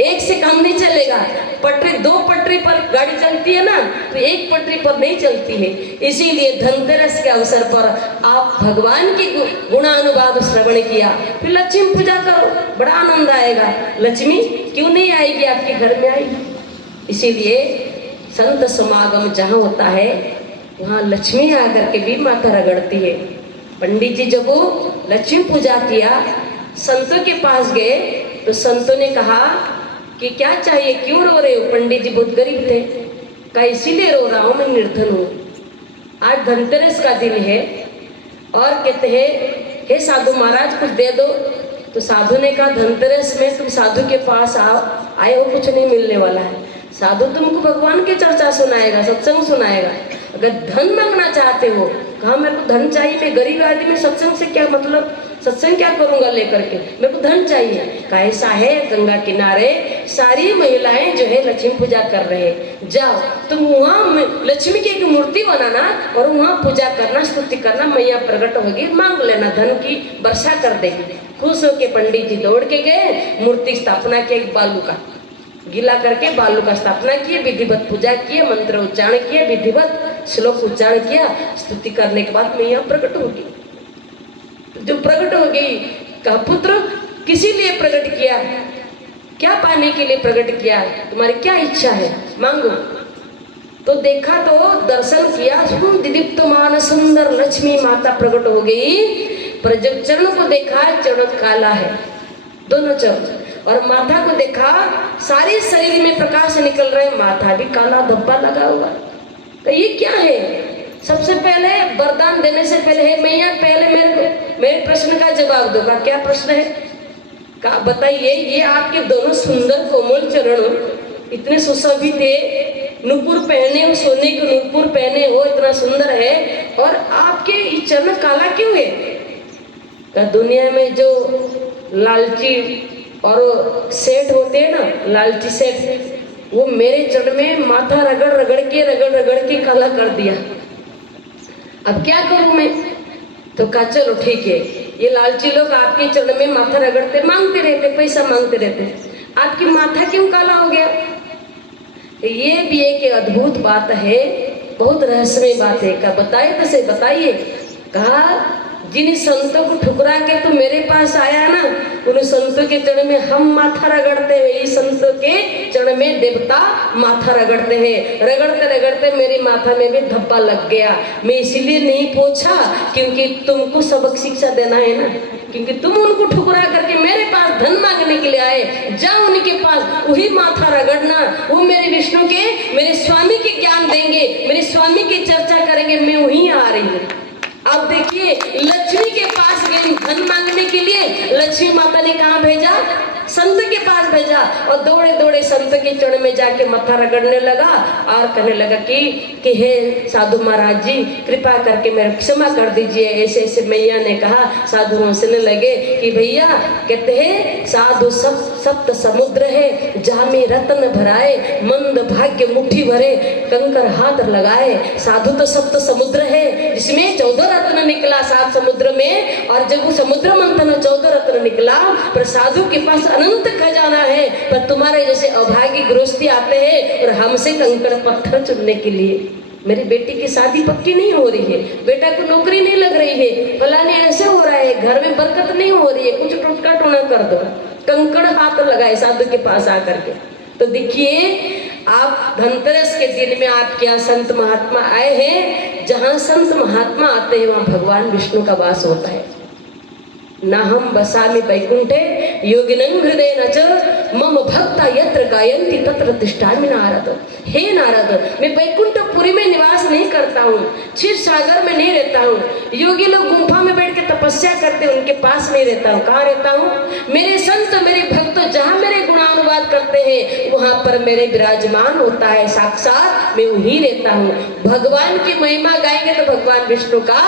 एक से काम नहीं चलेगा। पटरी, दो पटरी पर गाड़ी चलती है ना, तो एक पटरी पर नहीं चलती है। इसीलिए धनतेरस के अवसर पर आप भगवान की गुणानुवाद श्रवण किया, फिर लक्ष्मी पूजा करो, बड़ा आनंद आएगा। लक्ष्मी क्यों नहीं आएगी, आपके घर में आएगी। इसीलिए संत समागम जहाँ होता है वहाँ लक्ष्मी आकर के भी माथा रगड़ती है। पंडित जी जब वो लक्ष्मी पूजा किया, संतों के पास गए तो संतों ने कहा कि क्या चाहिए, क्यों रो रहे हो। पंडित जी बहुत गरीब थे, कहा इसीलिए रो रहा हूँ, मैं निर्धन हूँ, आज धनतेरस का दिन है। और कहते हैं हे साधु महाराज कुछ दे दो। तो साधु ने कहा धनतेरस में तुम साधु के पास आए हो, कुछ नहीं मिलने वाला है। साधु तुमको भगवान की चर्चा सुनाएगा, सत्संग सुनाएगा। अगर धन मांगना चाहते हो, कहा मेरे को धन चाहिए, मैं गरीब आदमी, सत्संग से क्या मतलब, सत्संग क्या करूंगा लेकर के, मेरे को धन चाहिए। कहा ऐसा है, गंगा किनारे सारी महिलाएं जो है लक्ष्मी पूजा कर रहे हैं, जाओ तुम वहाँ लक्ष्मी की एक मूर्ति बनाना और वहाँ पूजा करना, स्तुति करना, मैया प्रकट होगी, मांग लेना, धन की वर्षा कर देगी। खुश होके पंडित जी दौड़ के गए, मूर्ति स्थापना की, एक बालू का गीला करके बालू का स्थापना किए, विधिवत पूजा किए, मंत्र उच्चारण किए, विधिवत श्लोक उच्चारण किया। स्तुति करने के बाद मैया प्रकट होगी। जो प्रकट हो गई, कहा पुत्र किसी लिए प्रकट किया, क्या पाने के लिए प्रकट किया, तुम्हारी क्या इच्छा है, मांगो। तो देखा तो दर्शन किया, दीप्तमान सुंदर लक्ष्मी माता प्रकट हो गई। पर जब चरण को देखा, चरण काला है, दोनों चरण, और माथा को देखा, सारे शरीर में प्रकाश निकल रहे, माथा भी काला धब्बा लगा हुआ। तो ये क्या है। सबसे पहले वरदान देने से पहले है मैया, पहले मेरे प्रश्न का जवाब दो। का क्या प्रश्न है, का बताइए। ये आपके दोनों सुंदर कोमल चरण, इतने सुशोभित है, नुपुर पहने हो, सोने के नुपुर पहने हो, इतना सुंदर है, और आपके ये चरण काला क्यों है। का दुनिया में जो लालची और सेठ होते हैं ना, लालची सेठ, वो मेरे चरण में माथा रगड़ रगड़ के काला कर दिया। अब क्या करूं मैं। तो कहा चलो ठीक है, ये लालची लोग आपके चरण में माथा रगड़ते, मांगते रहते, पैसा मांगते रहते, आपकी माथा क्यों काला हो गया। ये भी एक अद्भुत बात है, बहुत रहस्यमय बात है। क्या बताए तो से बताइए। कहा जिन संतों को ठुकरा के तू मेरे पास आया ना, उन संतों के चरण में हम माथा रगड़ते हैं, इस संतों के चरण में देवता माथा रगड़ते हैं। रगड़ते रगड़ते मेरी माथा में भी धब्बा लग गया। मैं इसीलिए नहीं पूछा क्योंकि तुमको सबक शिक्षा देना है ना, क्योंकि तुम उनको ठुकरा करके मेरे पास धन मांगने के लिए आए। जाओ उनके पास, वही माथा रगड़ना, वो मेरे विष्णु के, मेरे स्वामी के ज्ञान देंगे, मेरे स्वामी की चर्चा करेंगे, मैं वहीं आ रही हूँ। अब देखिए लक्ष्मी के पास गई धन मांगने के लक्ष्मी माता ने कहाँ भेजा? संत के पास भेजा। और दौड़े दौड़े संत के चरण में जाके मत्था रगड़ने लगा और कहने लगा कि हे साधु महाराज जी, कृपा करके मेरे क्षमा कर दीजिए। ऐसे ऐसे मैया ने कहा। साधु हंसने लगे कि भैया, कहते हैं साधु सप्त समुद्र है, जामे रत्न भराए, मंद भाग्य मुट्ठी भरे, कंकर हाथ लगाए। साधु तो सप्त समुद्र है, जिसमें 14 रत्न निकला 7 समुद्र में। और जब वो समुद्र मंथन 14 रत्न निकला, पर साधु के पास अनंत खजाना है। पर तुम्हारे जैसे अभागी गृहस्थी आते हैं और हमसे कंकड़ पत्थर चुनने के लिए। मेरी बेटी की शादी पक्की नहीं हो रही है, बेटा को नौकरी नहीं लग रही है, फलाने ऐसे हो रहा है, घर में बरकत नहीं हो रही है, कुछ टुटका टोना कर दो। कंकड़ हाथ लगाए साधु के पास आकर के। तो देखिए, आप धनतेरस के दिन में आपके यहाँ संत महात्मा आए हैं। जहाँ संत महात्मा आते हैं वहाँ भगवान विष्णु का वास होता है। ना हम बसामि वैकुंठे योगिनं हृदय न च मम भक्ता यत्र गायन्ति तत्र तिष्ठामि नारद। हे नारद, मैं वैकुंठपुरी में निवास नहीं करता हूँ, क्षीर सागर में नहीं रहता हूँ। योगी लोग गुफा में बैठ के तपस्या करते हैं, उनके पास नहीं रहता हूँ। कहाँ रहता हूँ? मेरे संत मेरे भक्त जहाँ मेरे गुणानुवाद करते हैं वहाँ पर मेरे विराजमान होता है साक्षात, मैं वहीं रहता हूँ। भगवान की महिमा गाएंगे तो भगवान विष्णु का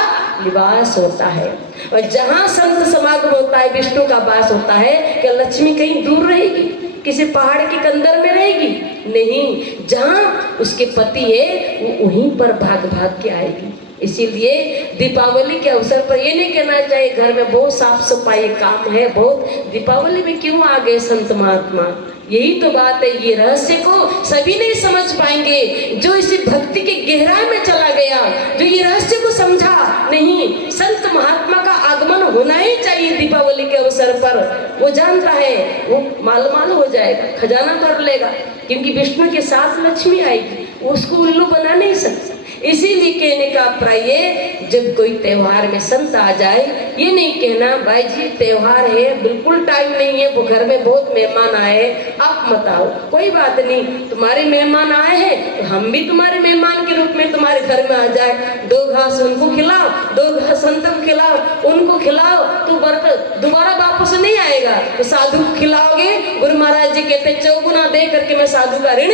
निवास होता है। और जहाँ संत समागम होता है, विष्णु का वास होता है। क्या लक्ष्मी कहीं दूर रहेगी, किसी पहाड़ के कंदर में रहेगी? नहीं, जहाँ उसके पति है वो वहीं पर भाग भाग के आएगी। इसीलिए दीपावली के अवसर पर ये नहीं कहना चाहिए घर में बहुत साफ सफाई काम है, बहुत दीपावली में क्यों आ गए संत महात्मा। यही तो बात है, ये रहस्य को सभी नहीं समझ पाएंगे। जो इसी भक्ति के गहराई में चला गया, जो ये रहस्य को समझा नहीं, संत महात्मा का आगमन होना ही चाहिए दीपावली के अवसर पर। वो जानता है वो मालमाल हो जाएगा, खजाना भर लेगा, क्योंकि विष्णु के साथ लक्ष्मी आएगी, वो उसको उल्लू बना नहीं सकता। इसीलिए कहने का अभिप्राय, जब कोई त्योहार में संत आ जाए, ये नहीं कहना भाई जी त्योहार है, बिल्कुल टाइम नहीं है, वो घर में बहुत मेहमान आए, आप मत आओ। कोई बात नहीं, तुम्हारे मेहमान आए हैं तो हम भी तुम्हारे मेहमान के रूप में तुम्हारे घर में आ जाए। 2 घास उनको खिलाओ, 2 घास संत को खिलाओ, उनको खिलाओ तो बरकत दोबारा वापस नहीं आएगा। तो साधु को खिलाओगे, गुरु महाराज जी कहते 4 गुना दे करके मैं साधु का ऋण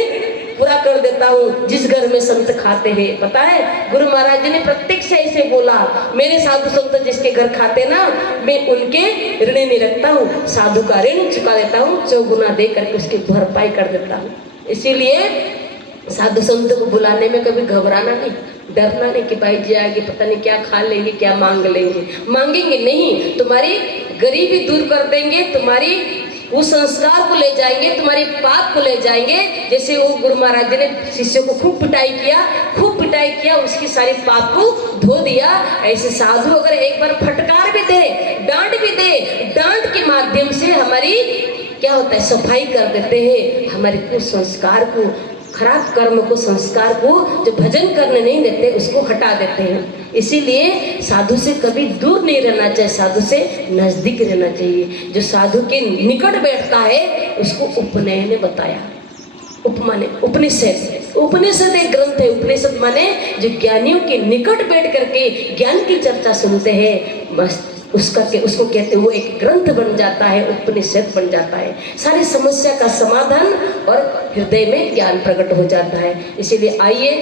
पूरा कर देता हूँ। जिस घर में संत खाते हैं, पता है गुरु महाराज जी ने प्रत्यक्ष ऐसे बोला, मेरे साधु संत जिसके घर खाते ना, मैं उनके ऋण नहीं रखता हूँ, साधु का ऋण चुका देता हूँ, 4 गुना दे करके उसकी भरपाई कर देता हूँ। इसीलिए साधु संत को बुलाने में कभी घबराना नहीं, डरना नहीं कि भाई जी आगे पता नहीं क्या खा लेंगे, क्या मांग लेंगे। मांगेंगे नहीं, तुम्हारी गरीबी दूर कर देंगे, तुम्हारी उस संस्कार को ले जाएंगे, तुम्हारे पाप को ले जाएंगे। जैसे वो गुरु महाराज जी ने शिष्यों को खूब पिटाई किया, उसकी सारी पाप को धो दिया। ऐसे साधु अगर एक बार फटकार भी दे, डांट भी दे, डांट के माध्यम से हमारी क्या होता है, सफाई कर देते हैं। हमारे कुसंस्कार को, खराब कर्म को, संस्कार को जो भजन करने नहीं देते उसको हटा देते हैं। इसीलिए साधु से कभी दूर नहीं रहना चाहिए, साधु से नजदीक रहना चाहिए। जो साधु के निकट बैठता है उसको उपनयन ने बताया। उपमा ने उपनिषद एक ग्रंथ है। उपनिषद माने जो ज्ञानियों के निकट बैठ करके ज्ञान की चर्चा सुनते हैं, बस उसको कहते हैं वो एक ग्रंथ बन जाता है, उपनिषद बन जाता है। सारी समस्या का समाधान और हृदय में ज्ञान प्रकट हो जाता है। इसीलिए आइए,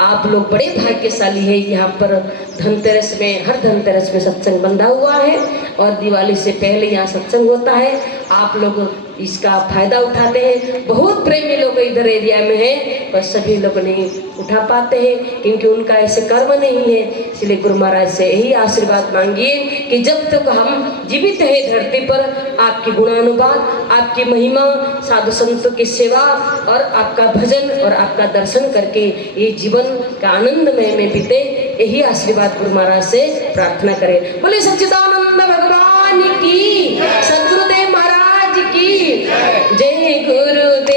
आप लोग बड़े भाग्यशाली है। यहाँ पर धनतेरस में, हर धनतेरस में सत्संग बंधा हुआ है और दिवाली से पहले यहाँ सत्संग होता है। आप लोग इसका फायदा उठाते हैं। बहुत प्रेमी लोग इधर एरिया में हैं, पर सभी लोग नहीं उठा पाते हैं क्योंकि उनका ऐसे कर्म नहीं है। इसलिए गुरु महाराज से यही आशीर्वाद मांगिए कि जब तक हम जीवित हैं धरती पर, आपकी गुणानुवाद, आपकी महिमा, साधु संतों की सेवा और आपका भजन और आपका दर्शन करके ये जीवन का आनंदमय में बीते, यही आशीर्वाद गुरु महाराज से प्रार्थना करें। बोले सच्चिदानंद भगवान की, सद्गुरुदेव महाराज की जय। गुरुदेव।